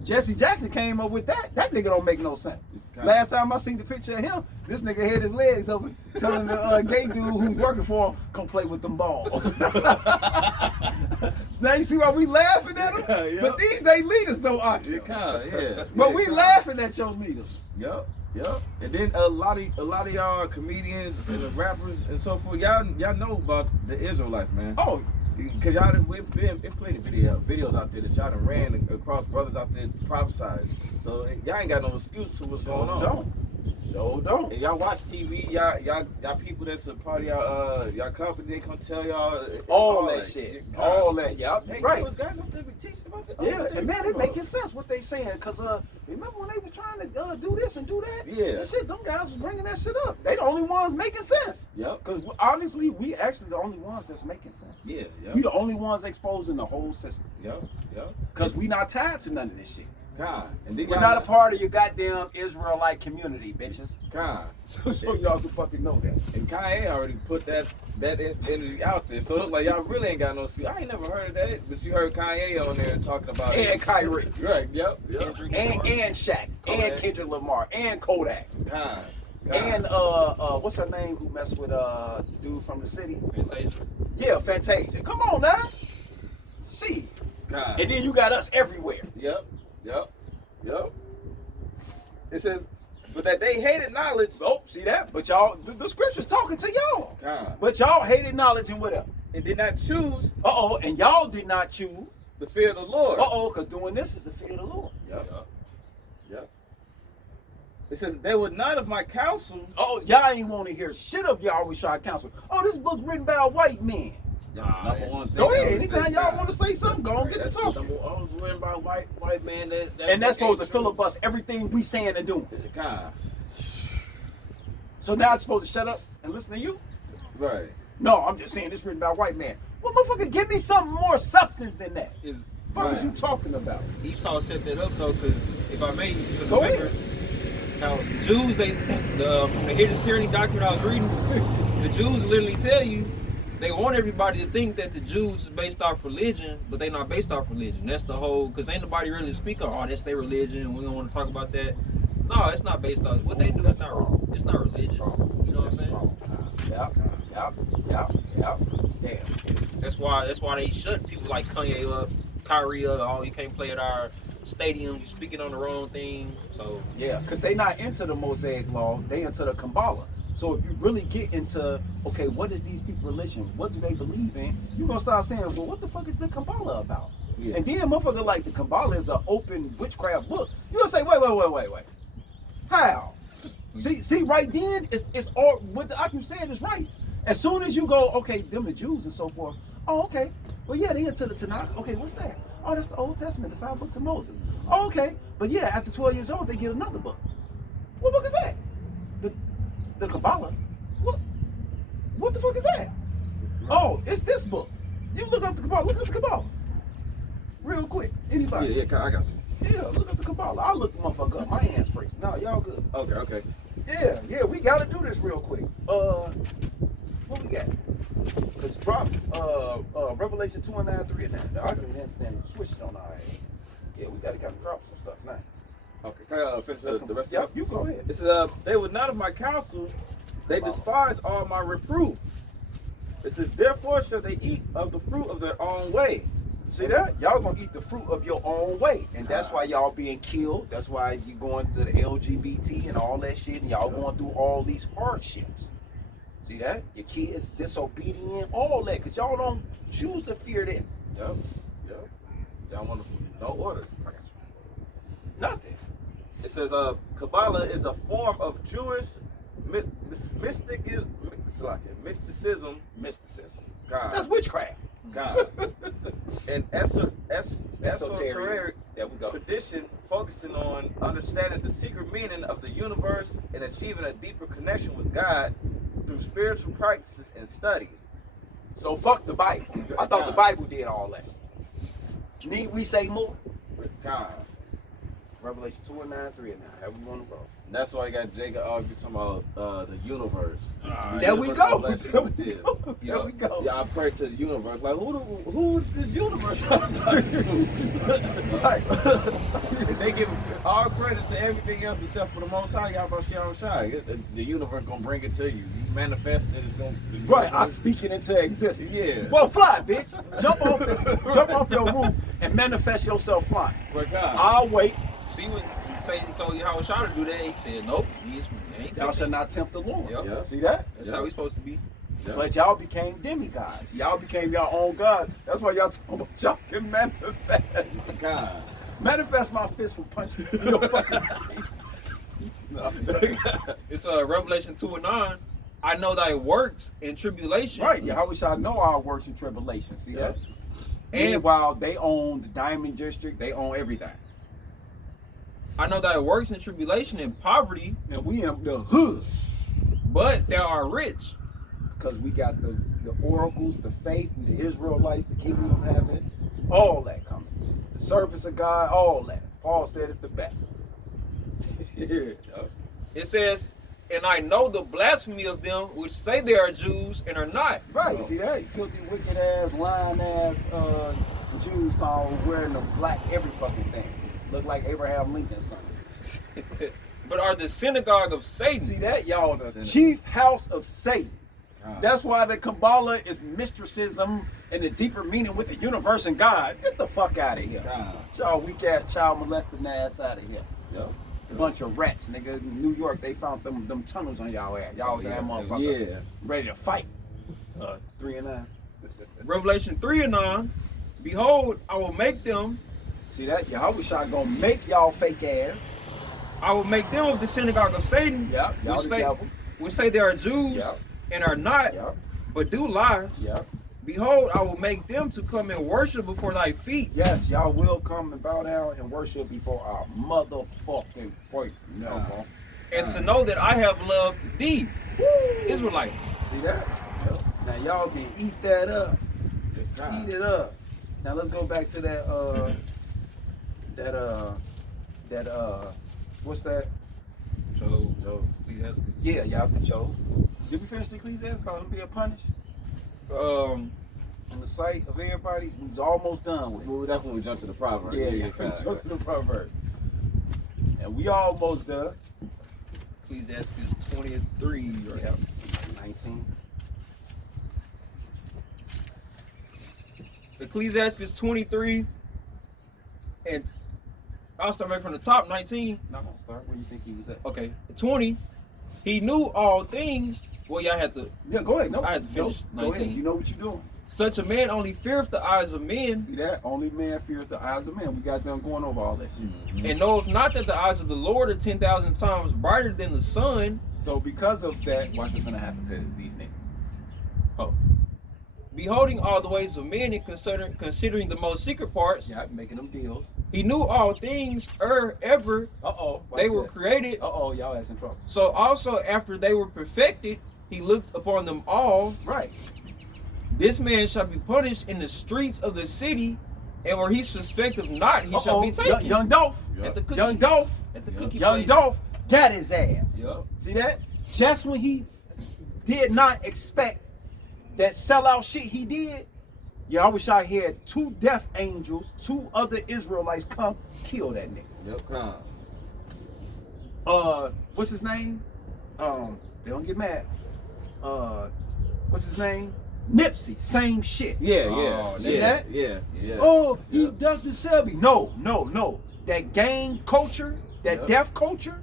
Jesse Jackson came up with that. That nigga don't make no sense. Last time I seen the picture of him, this nigga had his legs up telling the gay dude who's working for him, come play with them balls. Now you see why we laughing at them? Yeah. But these ain't leaders though, yeah. But we laughing at your leaders. Yep. And then a lot of y'all comedians and the rappers and so forth, y'all know about the Israelites, man. Oh, because y'all done been plenty videos out there that y'all done ran across brothers out there prophesied. So y'all ain't got no excuse to what's going on. So don't. And y'all watch TV, y'all people that's a part of y'all company, they come tell y'all All that shit. All that, yeah. Hey, Right. those guys out there be teaching about that. Yeah, and man, it making sense what they saying. Cause remember when they was trying to do this and do that? Yeah. And shit, them guys was bringing that shit up. They the only ones making sense. Yep. Cause honestly, we actually the only ones that's making sense. Yeah, yeah. We the only ones exposing the whole system. Yep, yep. Cause we not tied to none of this shit. God. And then We're y'all not a part of your goddamn Israelite community, bitches. God. So y'all can fucking know that. And Kanye already put that energy out there. So it's like y'all really ain't got no excuse. I ain't never heard of that, but you heard Kanye on there talking about And it. Kyrie. Right, yep. Kendrick And Lamar. Shaq. Kodak. And Kendrick Lamar. And Kodak. God. And what's her name who messed with the dude from the city? Fantasia. Yeah, Fantasia. Come on now. See. God. And then you got us everywhere. Yep. It says, but that they hated knowledge. Oh, see that? But y'all, the scripture's talking to y'all. God. But y'all hated knowledge and whatever. And did not choose And y'all did not choose. the fear of the Lord. Because doing this is the fear of the Lord. Yep. It says, they were none of my counsel. Y'all ain't want to hear shit of y'all with y'all counsel. This book written by a white man. That's the number one thing. Go I ahead. always Anytime say, y'all God. want to say something, go on, get to talking. I was worried about white man And that's supposed to ain't filibuster everything we saying and doing. true. God. So now it's supposed to shut up and listen to you? Right. No, I'm just saying it's written by a white man. Well, motherfucker, give me something more substance than that. Fuck is you talking about? Esau set that up though, because if I may, Go remember ahead. how the Jews, from the hidden tyranny doctrine I was reading, the Jews literally tell you they want everybody to think that the Jews is based off religion, but they not based off religion. That's the whole, because ain't nobody really speak on, that's their religion. We don't want to talk about that. No, it's not based off. What they do is it's not religious. You know what I'm saying? Yep. Damn. That's why they shut people like Kanye up, Kyrie up. You can't play at our stadiums. You speaking on the wrong thing. So Yeah, because they not into the Mosaic law. They into the Kabbalah. So if you really get into, okay, what is these people's religion? What do they believe in? You're going to start saying, well, what the fuck is the Kabbalah about? Yeah. And then motherfucker like the Kabbalah is an open witchcraft book. You're going to say, wait. How? See, right then, it's all, what the Akim said is right. As soon as you go, okay, them the Jews and so forth. Oh, okay. Well, yeah, they into the Tanakh. Okay, what's that? Oh, that's the Old Testament, the 5 books of Moses. Oh, okay. But yeah, after 12 years old, they get another book. What book is that? The Kabbalah? What the fuck is that? Oh, it's this book. You look up the Kabbalah. Look up the Kabbalah. Real quick. Anybody? Yeah, I got you. Yeah, look up the Kabbalah. I'll look the motherfucker up. My hand's free. No, y'all good. Okay. Yeah, we gotta do this real quick. What we got? Let's drop Revelation 2 and 9, 3 and 9. The argument then switch it on our ass. Yeah, we gotta kind of drop some stuff now. Okay. Can I finish the rest Yep, of you go ahead. it? It says, they were none of my counsel. They despise all my reproof. It says, therefore shall they eat of the fruit of their own way. See that? Y'all gonna eat the fruit of your own way. And that's why y'all being killed. That's why you going to the LGBT and all that shit. And y'all going through all these hardships. See that? Your kids disobedient, all that. Because y'all don't choose to fear this. Yep. Y'all want to no order. Nothing. It says, Kabbalah is a form of Jewish mysticism. Mysticism. God. That's witchcraft. God. And Esoteric. esoteric There we go. tradition focusing on understanding the secret meaning of the universe and achieving a deeper connection with God through spiritual practices and studies. So fuck the Bible. I thought the Bible did all that. Need we say more? God. Revelation 2 and 9, 3 and 9. How we want to go? And that's why I got Jacob argue talking about the universe. The There we universe go. don't let you There with we this. go. You There know, we go. Yeah, I pray to the universe. Like, who is this universe I'm talking to? Right. They give all credit to everything else except for the Most High, Yahweh Shai. The universe gonna bring it to you. You manifest it, it's gonna. Right, I speak it into existence. Yeah. Well, fly, bitch. Jump off your roof and manifest yourself flying. But God, I'll wait. see when Satan told you how to do that, he said, nope, he ain't Y'all tempted. shall not tempt the Lord. Yep. Yeah. See that? That's how we supposed to be. Yeah. But y'all became demigods. Y'all became your own gods. That's why y'all talking about y'all can manifest. God. Manifest my fist will punch you in your fucking face. It's Revelation 2:9. I know thy works in tribulation. Right, Yahweh shall know our works in tribulation. See that? And And while they own the Diamond District, they own everything. I know thy works in tribulation and poverty, And we in the hood. but thou art rich. Because we got the oracles, the faith, we the Israelites, the kingdom of heaven, all that coming. The service of God, all that. Paul said it the best. It says, and I know the blasphemy of them which say they are Jews and are not. Right, see that? Filthy, wicked ass, lying ass Jews song wearing the black every fucking thing. Look like Abraham Lincoln sons. But are the synagogue of Satan. See that? Y'all, the chief house of Satan. That's why the Kabbalah is mysticism and the deeper meaning with the universe and God. Get the fuck out of here. Y'all weak ass child molesting ass out of here. Yep. Bunch of rats, nigga. In New York, they found them tunnels on y'all ass. Y'all was in that motherfucker. Yeah. Ready to fight. 3 and 9. Revelation 3:9. Behold, I will make them. See that? Yahweh Shah gonna make y'all fake ass. I will make them of the synagogue of Satan. Yep. Y'all which the say, devil. which say they are Jews Yep. and are not, Yep. but do lie. Yep. Behold, I will make them to come and worship before thy feet. Yes, y'all will come and bow down and worship before our motherfucking faith. No, And to know that I have loved thee, Israelites. see that? Yep. Now y'all can eat that up. Eat it up. Now let's go back to that what's that? Job. Yeah, y'all the Job. Did we finish Ecclesiastes about him being punished? On the sight of everybody, we was almost done with it. Well, that's when we jump to the proverb. Yeah, just to the proverb. And we almost done. Ecclesiastes 23. Right? Yep. 19. Ecclesiastes 23. And I'll start back from the top. 19. Not gonna start. Where you think he was at? Okay. 20. He knew all things. Well, y'all had to. Yeah, go ahead. No, I had to finish. Go ahead. 19. You know what you're doing. Such a man only feareth the eyes of men, See that? Only man fears the eyes of men. We got them going over all that shit. and knoweth not that the eyes of the Lord are 10,000 times brighter than the sun. So because of that, watch what's gonna happen to these niggas. Oh. Beholding all the ways of men and considering the most secret parts, Yeah, making them deals. he knew all things ever Uh-oh. they were created. Uh-oh, y'all ass in trouble. So also after they were perfected, he looked upon them all. Right. This man shall be punished in the streets of the city, and where he suspecteth not, he shall be taken. Young Dolph. At the cookie, Young Dolph. at the cookie Young place. Dolph got his ass. Yep. See that? Just when he did not expect that sellout shit he did, I wish I had 2 death angels, 2 other Israelites come kill that nigga. Yep. What's his name? They don't get mad. What's his name? Nipsey, same shit. Yeah, Oh, yeah. see yeah, that? Yeah, yeah. Oh, he Yeah. Dr. Selby. No. That gang culture, that Yep. death culture,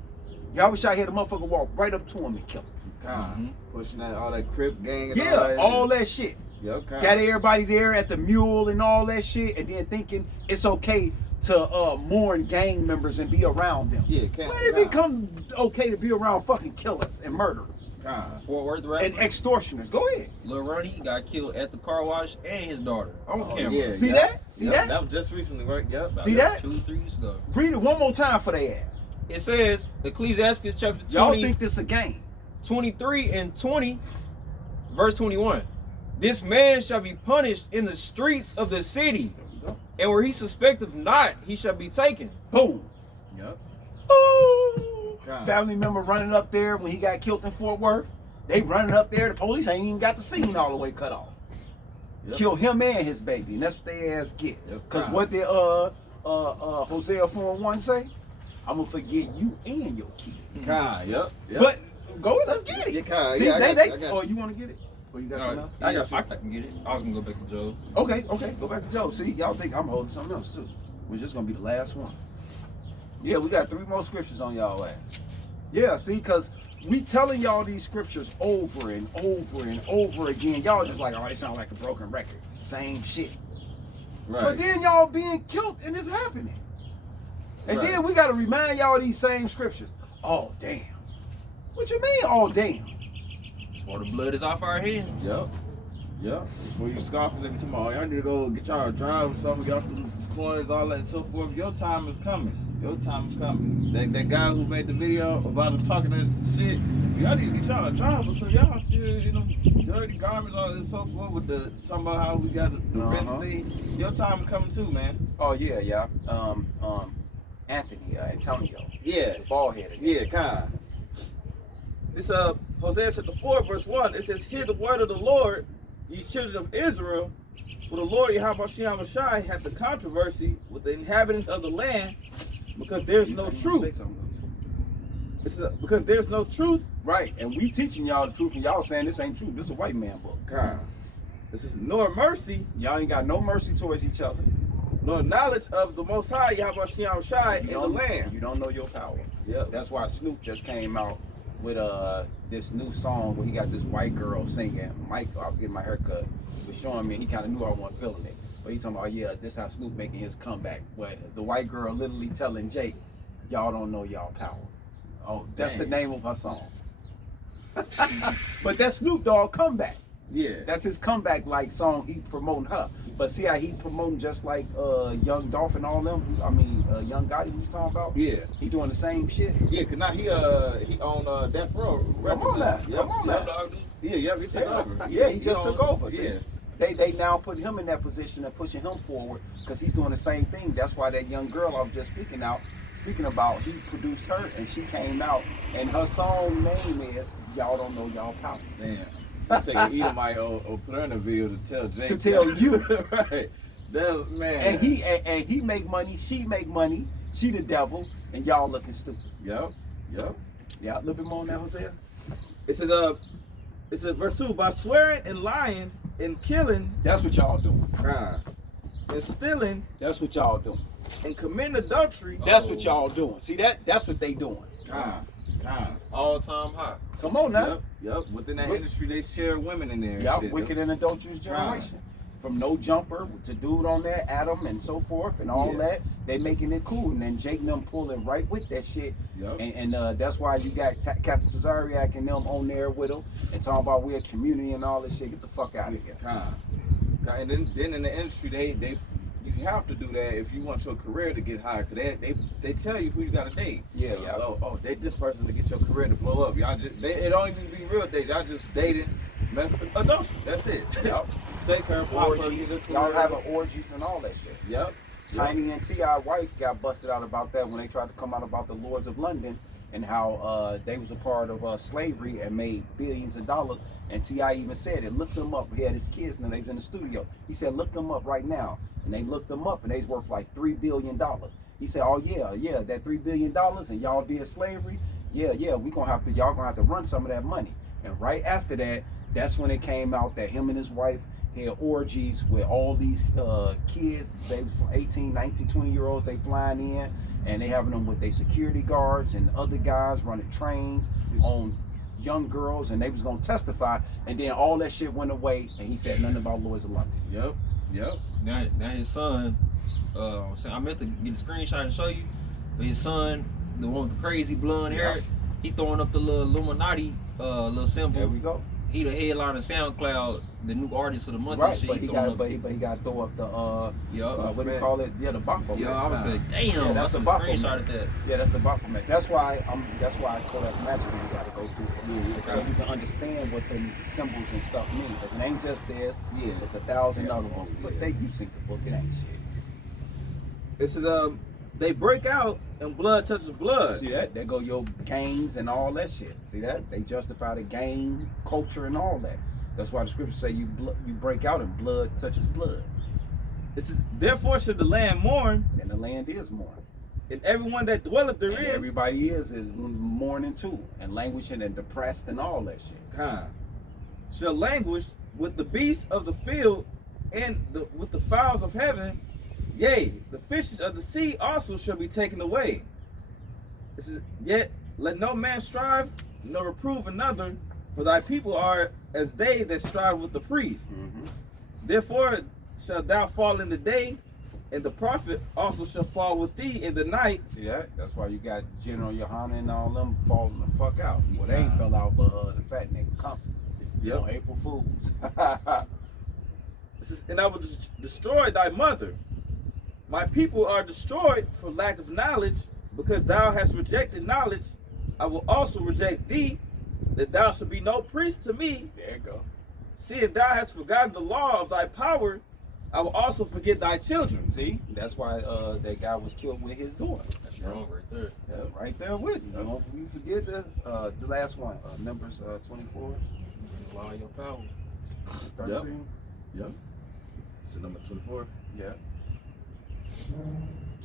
I wish I had a motherfucker walk right up to him and kill him. Pushing that all that Crip gang and Yeah, all that shit. Yep. Got everybody there at the mule and all that shit, and then thinking it's okay to mourn gang members and be around them. Yeah, When it become okay to be around fucking killers and murderers Fort Worth, right? and extortioners? Go ahead. Lil Ronnie got killed at the car wash, and his daughter on camera. Yeah, See yep. that? See Yep, that? That was just recently, right? Yep. See that? 2-3 years ago. Read it one more time for their ass. It says, Ecclesiastes chapter 20, Y'all think this a game? 23 and 20, verse 21. This man shall be punished in the streets of the city, and where he suspecteth not, he shall be taken. Boom. Yep. Ooh. God. Family member running up there when he got killed in Fort Worth. They running up there. The police ain't even got the scene all the way cut off. Yep. Kill him and his baby, and that's what they ass get. Yep. Cause what did Hosea 4:1 say? I'm gonna forget you and your kid. God, yep. But go, let's get it. Yeah, God, See, yeah, I got you, I got oh, you. you want to get it? Or you got All something right. else? I can get it. I was gonna go back to Joe. Okay, go back to Joe. See, y'all think I'm holding something else too. We're just gonna be the last one. Yeah, we got 3 more scriptures on y'all ass. Yeah, see, cause we telling y'all these scriptures over and over and over again. Y'all just like, oh, it sound like a broken record. Same shit. Right. But then y'all being killed and it's happening. And Right. then we gotta remind y'all these same scriptures Oh, damn. What you mean, oh, damn? Or the blood is off our hands. Yep. Yep. When you scoffers, they be talking about, y'all need to go get y'all a drive or something, get off the corners, all that and so forth. Your time is coming. Your time is coming. That guy who made the video about him talking that shit, y'all need to get y'all a drive or something. Y'all still, you know, dirty garments, all that and so forth with the talking about how we got the rest thing. Your time is coming too, man. Oh, yeah. Anthony, Antonio. Yeah. The bald headed. Yeah, kind. This Hosea chapter 4, verse 1, it says, hear the word of the Lord, ye children of Israel, for the Lord Yahweh Shai hath the controversy with the inhabitants of the land, because there's no truth. Because there's no truth. Right, and we teaching y'all the truth, and y'all saying this ain't true. This is a white man book. God. This is nor mercy, Y'all ain't got no mercy towards each other. nor knowledge of the Most High Yahweh Shai in the land. You don't know your power. Yep. That's why Snoop just came out with this new song where he got this white girl singing. Mike, I was getting my haircut, was showing me, he kind of knew I wasn't feeling it. But he talking about, yeah, this how Snoop making his comeback. But the white girl literally telling Jake, y'all don't know y'all power. Oh, that's the name of her song. But that's Snoop Dogg comeback. Yeah. That's his comeback like song. He promoting her. But see how he promoting just like Young Dolph and all them. I mean, Young Gotti we was talking about. Yeah. He doing the same shit. Yeah, cause now he on Death Row. Come on now. Yep. Come on now. Yeah, he took over. Yeah, he just took over. See? Yeah. They now put him in that position and pushing him forward because he's doing the same thing. That's why that young girl I was just speaking about, he produced her and she came out and her song name is Y'all Don't Know Y'all Power. Damn. I'm taking Edomite or put in a video to tell Jake. To tell you. Right. That's, man. And he make money, she make money, she the devil, and y'all looking stupid. Yep. Yeah, a little bit more on that, Hosea. It says verse 2, by swearing and lying and killing, That's what y'all doing. and stealing That's what y'all doing. and committing adultery. That's what y'all doing. See that's what they doing. All time high. Come on now. Yep. Within that industry, they share women in there. Y'all and shit. wicked and adulterous generation. From No Jumper to dude on there, Adam and so forth and all that, they making it cool. And then Jake and them pulling right with that shit. Yep. And that's why you got Captain Tazariak and them on there with them and talking about we're a community and all this shit. Get the fuck out of here. And then in the industry, you have to do that if you want your career to get higher. Cause they tell you who you got to date. Yeah. Oh, they this person to get your career to blow up. Y'all just it don't even be real dates. Y'all just dating, adultery. That's it. Yep. Take her, Orgies. Y'all having orgies and all that shit. Yep. Tiny and T.I. wife got busted out about that when they tried to come out about the Lords of London and how they was a part of slavery and made billions of dollars. And T.I. even said it. Look them up. He had his kids and they was in the studio. He said, look them up right now. And they looked them up and they was worth like $3 billion. He said, oh yeah, that $3 billion and y'all did slavery. Yeah, y'all gonna have to run some of that money. And right after that, that's when it came out that him and his wife had orgies with all these kids. They was 18, 19, 20-year-olds. They flying in and they having them with their security guards and other guys running trains on young girls, and they was gonna testify. And then all that shit went away, and he said nothing about Lords of London. Yep. Now his son, I meant to get a screenshot and show you, but his son, the one with the crazy blonde hair, he throwing up the little Illuminati little symbol. There we go. He the headline of SoundCloud, the new artist of the month. Right, and shit. but he got to throw up the what do you call it? Yeah, the Baphomet. Yeah, I was like, damn, that's the Baphomet. Baphomet. That. Yeah, that's the Baphomet. That's why I call that magically. You got to go through it so you can understand what the symbols and stuff mean. Because it ain't just this. Yeah, it's 1,000 other ones. But you sync the book. It ain't shit. This is they break out and blood touches blood. See that? There go your gangs and all that shit. See that? They justify the gang culture and all that. That's why the scriptures say you break out and blood touches blood. This is therefore should the land mourn, and the land is mourning, and everyone that dwelleth therein. And everybody is mourning too, and languishing and depressed and all that shit. Shall languish with the beasts of the field and with the fowls of heaven. Yea, the fishes of the sea also shall be taken away. This is yet let no man strive nor reprove another, for thy people are as they that strive with the priest. Therefore shalt thou fall in the day, and the prophet also shall fall with thee in the night. See that? That's why you got General Yohana and all them falling the fuck out. Well, they ain't fell out, but the fat nigga comfort. Yep. On April Fools. It says, and I will destroy thy mother. My people are destroyed for lack of knowledge, because thou hast rejected knowledge. I will also reject thee, that thou shalt be no priest to me. There you go. Seeing thou hast forgotten the law of thy power, I will also forget thy children. See, that's why that guy was killed with his daughter. That's wrong right there. Yeah, right there with you. Don't we forget the last one, Numbers 24, Law of your power. 13. Yep. So number 24. Yeah.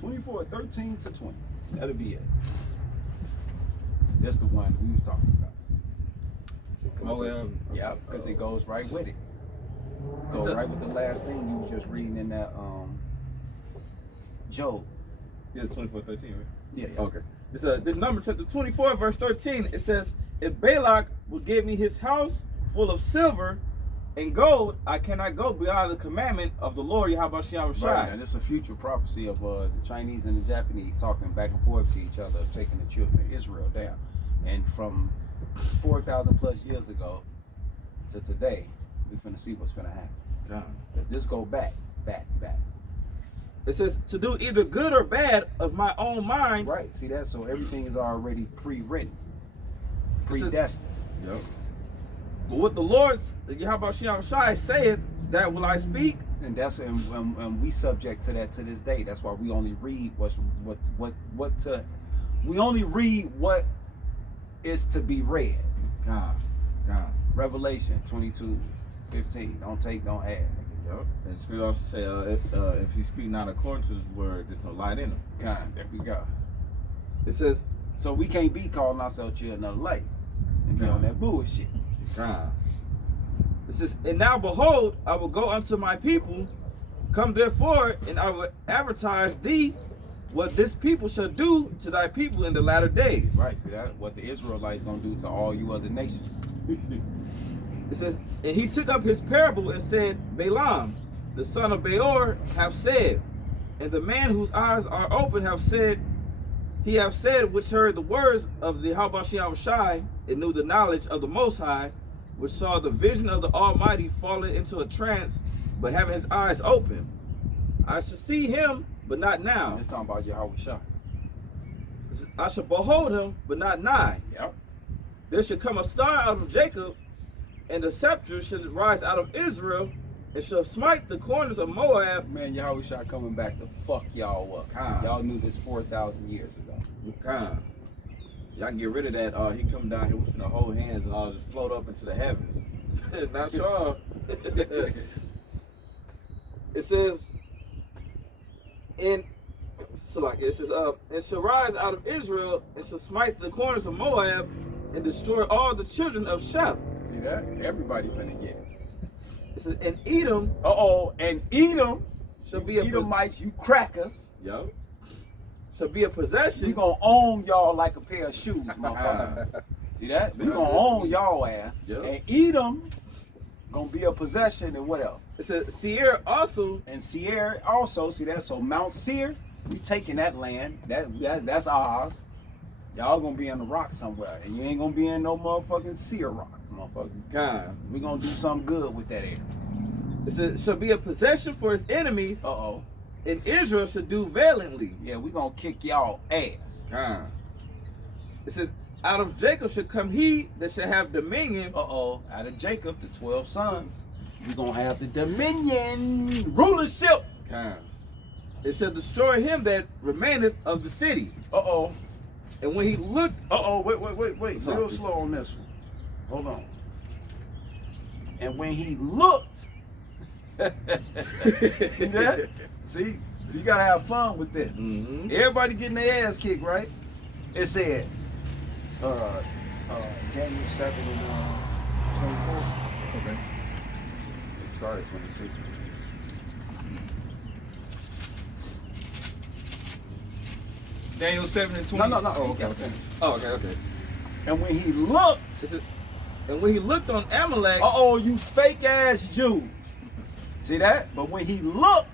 24, 13 to 20. That'll be it. That's the one we was talking about. Moab. Yeah, because it goes right with it. Goes So- right with the last thing you was just reading in that Job. Yeah, 24:13, right? Yeah. Okay. This number chapter 24, verse 13. It says, if Balak will give me his house full of silver and gold, I cannot go beyond the commandment of the Lord Yahweh Shai. Right, and it's a future prophecy of the Chinese and the Japanese talking back and forth to each other, taking the children of Israel down. And from 4,000 plus years ago to today, we finna see what's finna happen. Because this go back. It says to do either good or bad of my own mind. Right, see that? So everything is already pre-written, predestined. Yep. But what the Lord Yahweh Shai saith, that will I speak. And that's and we subject to that to this day. That's why we only read we only read what is to be read. God. Revelation 22:15. Don't take, don't add. Yep. And the Scripture also say, if he speak not according to his word, there's no light in him. God, there we go. It says, So we can't be calling ourselves children of the light and be on that bullshit. God. It says, and now behold, I will go unto my people. Come therefore, and I will advertise thee what this people shall do to thy people in the latter days. Right, see that? What the Israelites gonna do to all you other nations. It says, and he took up his parable and said, Balaam, the son of Beor, have said, and the man whose eyes are open have said, he have said, which heard the words of the Yahweh Shai, and knew the knowledge of the Most High, which saw the vision of the Almighty falling into a trance, but having his eyes open. I shall see him, but not now. It's talking about Yahweh Shai. I shall behold him, but not nigh. Yep. There shall come a star out of Jacob, and the scepter shall rise out of Israel, and shall smite the corners of Moab. Man, Yahweh Shai coming back to fuck y'all up. God. Y'all knew this 4,000 years ago. God. So y'all can get rid of that. He come down here, we finna hold hands and all just float up into the heavens. Not sure. It says, and shall rise out of Israel, and shall smite the corners of Moab, and destroy all the children of Sheth. See that? Everybody finna get it. It says, and Edom And Edom shall be a Edomites, you crackers. Yo. Shall be a possession. We gonna own y'all like a pair of shoes, motherfucker. See that? We gonna own y'all ass. Yep. And Edom gonna be a possession, and what else? It says Seir also. And Seir also, see that? So Mount Seir, we taking that land. That's ours. Y'all gonna be in the rock somewhere, and you ain't gonna be in no motherfucking Seir rock, motherfucker. God. We gonna do something good with that area. It says shall be a possession for his enemies, and Israel shall do valiantly. Yeah, we gonna kick y'all ass. God. It says, out of Jacob shall come he that shall have dominion. Out of Jacob, the 12 sons, we gonna have the dominion, rulership. God. It shall destroy him that remaineth of the city. And when he looked, Wait. What's Real up? slow on this one. Hold on. And when he looked, see that? See, so you gotta have fun with this. Mhm. Everybody getting their ass kicked, right? It said, Daniel 7 and 24. Okay. It started 22. Daniel 7 and 20. No. Oh, okay. Okay. And when he looked, It says, and when he looked on Amalek, you fake ass Jews. See that? But when he looked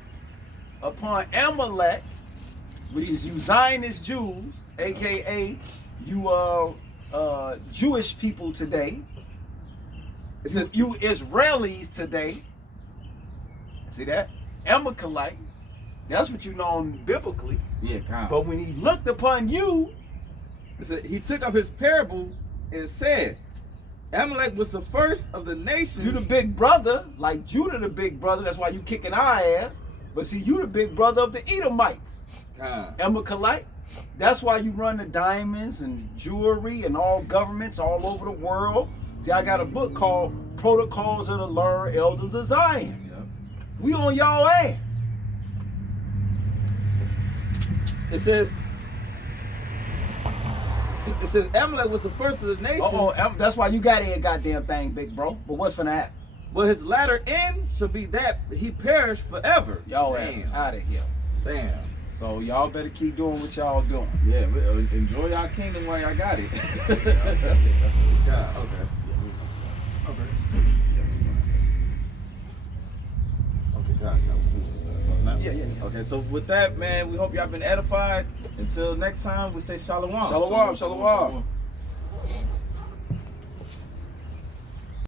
upon Amalek, which is you Zionist Jews, aka you Jewish people today. It says you Israelis today. See that? Amalekite. That's what you know biblically. Yeah, kind. But when he looked upon you, It said, he took up his parable and said, Amalek was the first of the nations. you the big brother, like Judah the big brother. That's why you kicking our ass. But see, you the big brother of the Edomites. Kind. Amalekite. That's why you run the diamonds and jewelry and all governments all over the world. See, I got a book called Protocols of the Learned Elders of Zion. Yep. We on y'all ass. It says Amalek was the first of the nations. That's why you got a goddamn thing, big bro. But what's finna happen? But his latter end shall be that he perished forever. Y'all ass Damn. out of here. Damn. So y'all better keep doing what y'all doing. Yeah, but, enjoy y'all kingdom while y'all got it. That's it. God, okay. Okay. Okay, God. Yeah. Okay, so with that, man, we hope y'all been edified. Until next time, we say shalom. Shalom.